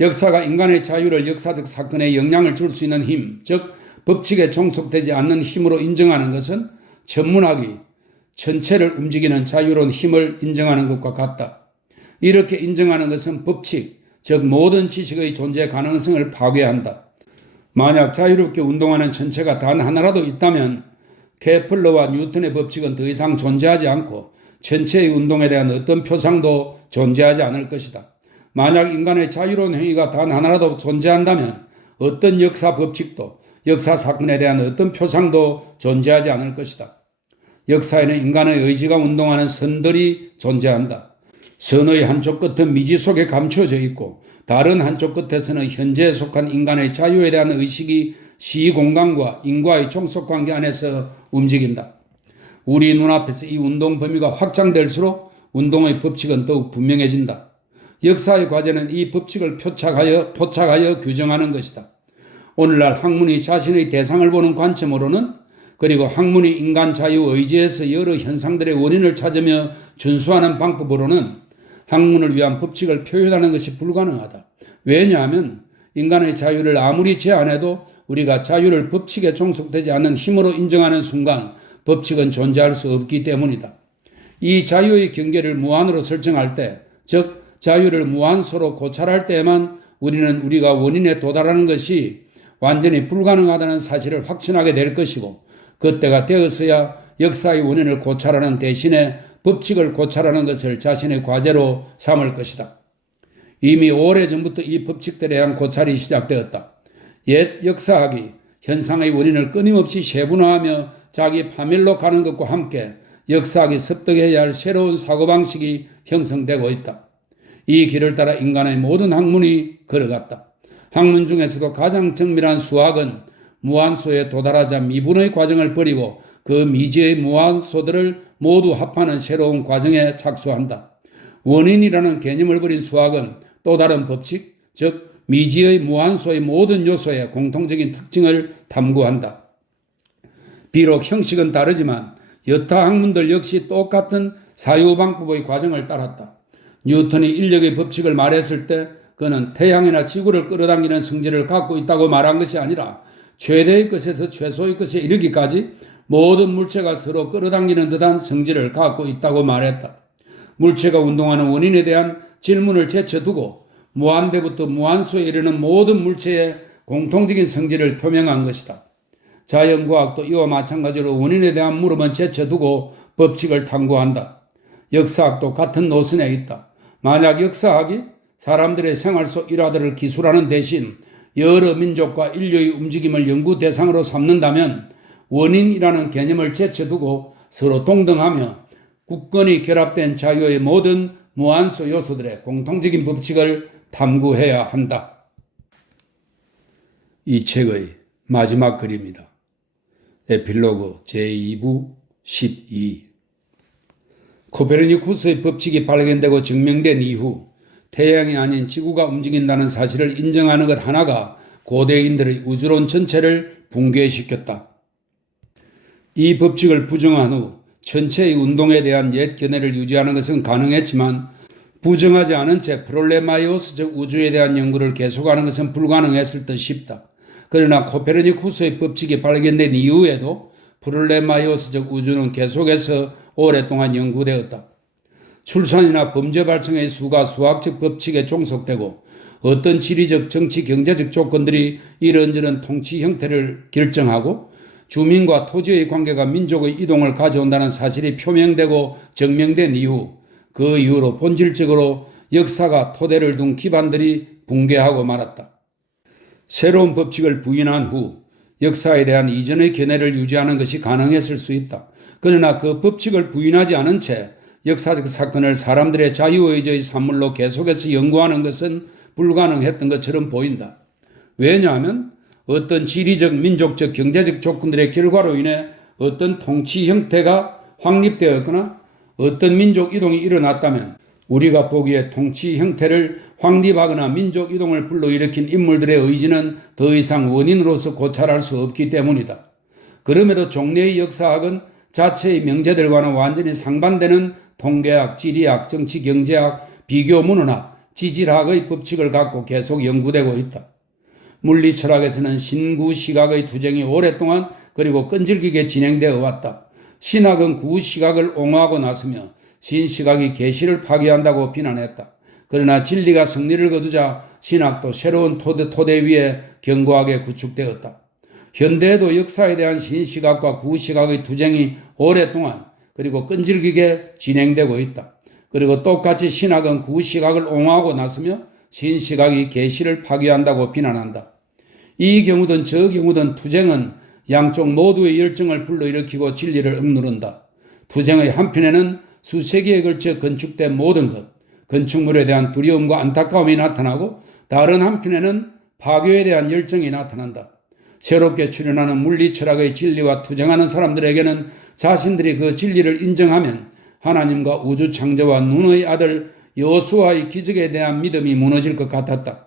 역사가 인간의 자유를 역사적 사건에 영향을 줄 수 있는 힘, 즉 법칙에 종속되지 않는 힘으로 인정하는 것은 천문학이 전체를 움직이는 자유로운 힘을 인정하는 것과 같다. 이렇게 인정하는 것은 법칙, 즉 모든 지식의 존재 가능성을 파괴한다. 만약 자유롭게 운동하는 천체가 단 하나라도 있다면 케플러와 뉴턴의 법칙은 더 이상 존재하지 않고 천체의 운동에 대한 어떤 표상도 존재하지 않을 것이다. 만약 인간의 자유로운 행위가 단 하나라도 존재한다면 어떤 역사 법칙도 역사 사건에 대한 어떤 표상도 존재하지 않을 것이다. 역사에는 인간의 의지가 운동하는 선들이 존재한다. 선의 한쪽 끝은 미지 속에 감추어져 있고 다른 한쪽 끝에서는 현재에 속한 인간의 자유에 대한 의식이 시공간과 인과의 종속관계 안에서 움직인다. 우리 눈앞에서 이 운동 범위가 확장될수록 운동의 법칙은 더욱 분명해진다. 역사의 과제는 이 법칙을 포착하여 규정하는 것이다. 오늘날 학문이 자신의 대상을 보는 관점으로는 그리고 학문이 인간 자유의지에서 여러 현상들의 원인을 찾으며 준수하는 방법으로는 학문을 위한 법칙을 표현하는 것이 불가능하다. 왜냐하면 인간의 자유를 아무리 제한해도 우리가 자유를 법칙에 종속되지 않는 힘으로 인정하는 순간 법칙은 존재할 수 없기 때문이다. 이 자유의 경계를 무한으로 설정할 때, 즉 자유를 무한소로 고찰할 때에만 우리는 우리가 원인에 도달하는 것이 완전히 불가능하다는 사실을 확신하게 될 것이고, 그때가 되어서야 역사의 원인을 고찰하는 대신에 법칙을 고찰하는 것을 자신의 과제로 삼을 것이다. 이미 오래전부터 이 법칙들에 대한 고찰이 시작되었다. 옛 역사학이 현상의 원인을 끊임없이 세분화하며 자기 파멸로 가는 것과 함께 역사학이 습득해야 할 새로운 사고방식이 형성되고 있다. 이 길을 따라 인간의 모든 학문이 걸어갔다. 학문 중에서도 가장 정밀한 수학은 무한소에 도달하자 미분의 과정을 버리고 그 미지의 무한소들을 모두 합하는 새로운 과정에 착수한다. 원인이라는 개념을 버린 수학은 또 다른 법칙, 즉 미지의 무한소의 모든 요소의 공통적인 특징을 탐구한다. 비록 형식은 다르지만 여타 학문들 역시 똑같은 사유방법의 과정을 따랐다. 뉴턴이 인력의 법칙을 말했을 때 그는 태양이나 지구를 끌어당기는 성질을 갖고 있다고 말한 것이 아니라 최대의 것에서 최소의 것에 이르기까지 모든 물체가 서로 끌어당기는 듯한 성질을 갖고 있다고 말했다. 물체가 운동하는 원인에 대한 질문을 제쳐두고 무한대부터 무한소에 이르는 모든 물체의 공통적인 성질을 표명한 것이다. 자연과학도 이와 마찬가지로 원인에 대한 물음은 제쳐두고 법칙을 탐구한다. 역사학도 같은 노선에 있다. 만약 역사학이 사람들의 생활 속 일화들을 기술하는 대신 여러 민족과 인류의 움직임을 연구 대상으로 삼는다면 원인이라는 개념을 제쳐두고 서로 동등하며 굳건히 결합된 자유의 모든 무한소 요소들의 공통적인 법칙을 탐구해야 한다. 이 책의 마지막 글입니다. 에필로그 제2부 12. 코페르니쿠스의 법칙이 발견되고 증명된 이후 태양이 아닌 지구가 움직인다는 사실을 인정하는 것 하나가 고대인들의 우주론 전체를 붕괴시켰다. 이 법칙을 부정한 후 전체의 운동에 대한 옛 견해를 유지하는 것은 가능했지만 부정하지 않은 채 프롤레마이오스적 우주에 대한 연구를 계속하는 것은 불가능했을 듯 싶다. 그러나 코페르니쿠스의 법칙이 발견된 이후에도 프롤레마이오스적 우주는 계속해서 오랫동안 연구되었다. 출산이나 범죄 발생의 수가 수학적 법칙에 종속되고 어떤 지리적, 정치, 경제적 조건들이 이런저런 통치 형태를 결정하고 주민과 토지의 관계가 민족의 이동을 가져온다는 사실이 표명되고 증명된 이후 그 이후로 본질적으로 역사가 토대를 둔 기반들이 붕괴하고 말았다. 새로운 법칙을 부인한 후 역사에 대한 이전의 견해를 유지하는 것이 가능했을 수 있다. 그러나 그 법칙을 부인하지 않은 채 역사적 사건을 사람들의 자유의지의 산물로 계속해서 연구하는 것은 불가능했던 것처럼 보인다. 왜냐하면 어떤 지리적, 민족적, 경제적 조건들의 결과로 인해 어떤 통치 형태가 확립되었거나 어떤 민족 이동이 일어났다면 우리가 보기에 통치 형태를 확립하거나 민족 이동을 불러일으킨 인물들의 의지는 더 이상 원인으로서 고찰할 수 없기 때문이다. 그럼에도 종래의 역사학은 자체의 명제들과는 완전히 상반되는 통계학, 지리학, 정치, 경제학, 비교 문헌학, 지질학의 법칙을 갖고 계속 연구되고 있다. 물리철학에서는 신구시각의 투쟁이 오랫동안 그리고 끈질기게 진행되어 왔다. 신학은 구시각을 옹호하고 나서며 신시각이 계시를 파괴한다고 비난했다. 그러나 진리가 승리를 거두자 신학도 새로운 토대 위에 견고하게 구축되었다. 현대에도 역사에 대한 신시각과 구시각의 투쟁이 오랫동안 그리고 끈질기게 진행되고 있다. 그리고 똑같이 신학은 구시각을 옹호하고 나서며 신시각이 계시를 파괴한다고 비난한다. 이 경우든 저 경우든 투쟁은 양쪽 모두의 열정을 불러일으키고 진리를 억누른다. 투쟁의 한편에는 수세기에 걸쳐 건축된 모든 것, 건축물에 대한 두려움과 안타까움이 나타나고 다른 한편에는 파괴에 대한 열정이 나타난다. 새롭게 출현하는 물리철학의 진리와 투쟁하는 사람들에게는 자신들이 그 진리를 인정하면 하나님과 우주 창조와 눈의 아들 여호수아의 기적에 대한 믿음이 무너질 것 같았다.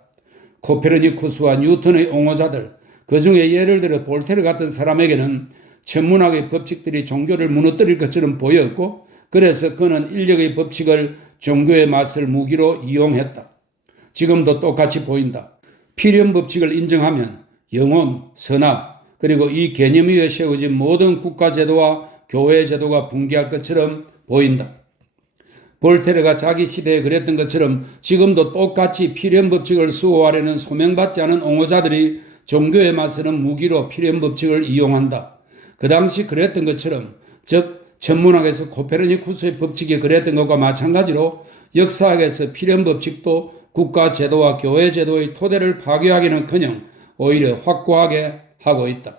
코페르니쿠스와 뉴턴의 옹호자들, 그 중에 예를 들어 볼테르 같은 사람에게는 천문학의 법칙들이 종교를 무너뜨릴 것처럼 보였고 그래서 그는 인력의 법칙을 종교의 맛을 무기로 이용했다. 지금도 똑같이 보인다. 필연 법칙을 인정하면 영혼, 선악, 그리고 이 개념 위에 세워진 모든 국가제도와 교회제도가 붕괴할 것처럼 보인다. 볼테르가 자기 시대에 그랬던 것처럼 지금도 똑같이 필연 법칙을 수호하려는 소명받지 않은 옹호자들이 종교의 맛을 무기로 필연 법칙을 이용한다. 그 당시 그랬던 것처럼 즉 천문학에서 코페르니쿠스의 법칙이 그랬던 것과 마찬가지로 역사학에서 필연 법칙도 국가 제도와 교회 제도의 토대를 파괴하기는커녕 오히려 확고하게 하고 있다.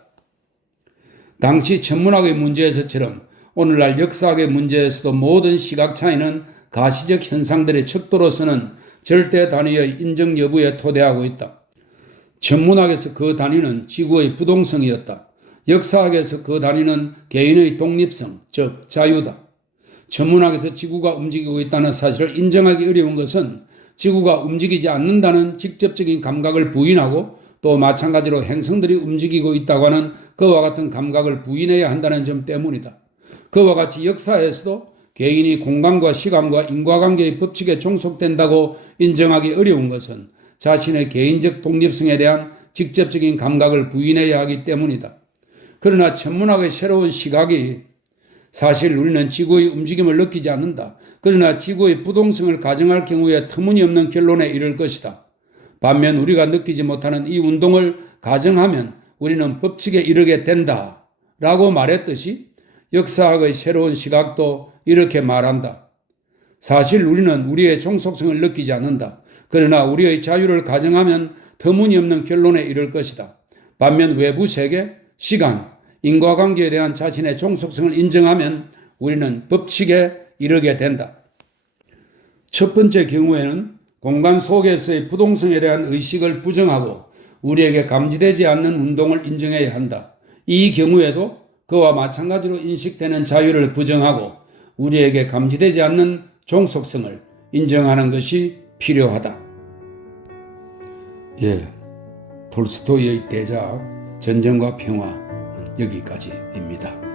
당시 천문학의 문제에서처럼 오늘날 역사학의 문제에서도 모든 시각 차이는 가시적 현상들의 척도로서는 절대 단위의 인정 여부에 토대하고 있다. 천문학에서 그 단위는 지구의 부동성이었다. 역사학에서 그 단위는 개인의 독립성, 즉 자유다. 천문학에서 지구가 움직이고 있다는 사실을 인정하기 어려운 것은 지구가 움직이지 않는다는 직접적인 감각을 부인하고 또 마찬가지로 행성들이 움직이고 있다고 하는 그와 같은 감각을 부인해야 한다는 점 때문이다. 그와 같이 역사에서도 개인이 공간과 시간과 인과관계의 법칙에 종속된다고 인정하기 어려운 것은 자신의 개인적 독립성에 대한 직접적인 감각을 부인해야 하기 때문이다. 그러나 천문학의 새로운 시각이 사실 우리는 지구의 움직임을 느끼지 않는다. 그러나 지구의 부동성을 가정할 경우에 터무니없는 결론에 이를 것이다. 반면 우리가 느끼지 못하는 이 운동을 가정하면 우리는 법칙에 이르게 된다. 라고 말했듯이 역사학의 새로운 시각도 이렇게 말한다. 사실 우리는 우리의 종속성을 느끼지 않는다. 그러나 우리의 자유를 가정하면 터무니없는 결론에 이를 것이다. 반면 외부 세계, 시간, 인과관계에 대한 자신의 종속성을 인정하면 우리는 법칙에 이르게 된다. 첫 번째 경우에는 공간 속에서의 부동성에 대한 의식을 부정하고 우리에게 감지되지 않는 운동을 인정해야 한다. 이 경우에도 그와 마찬가지로 인식되는 자유를 부정하고 우리에게 감지되지 않는 종속성을 인정하는 것이 필요하다. 톨스토이의 대작 전쟁과 평화 여기까지입니다.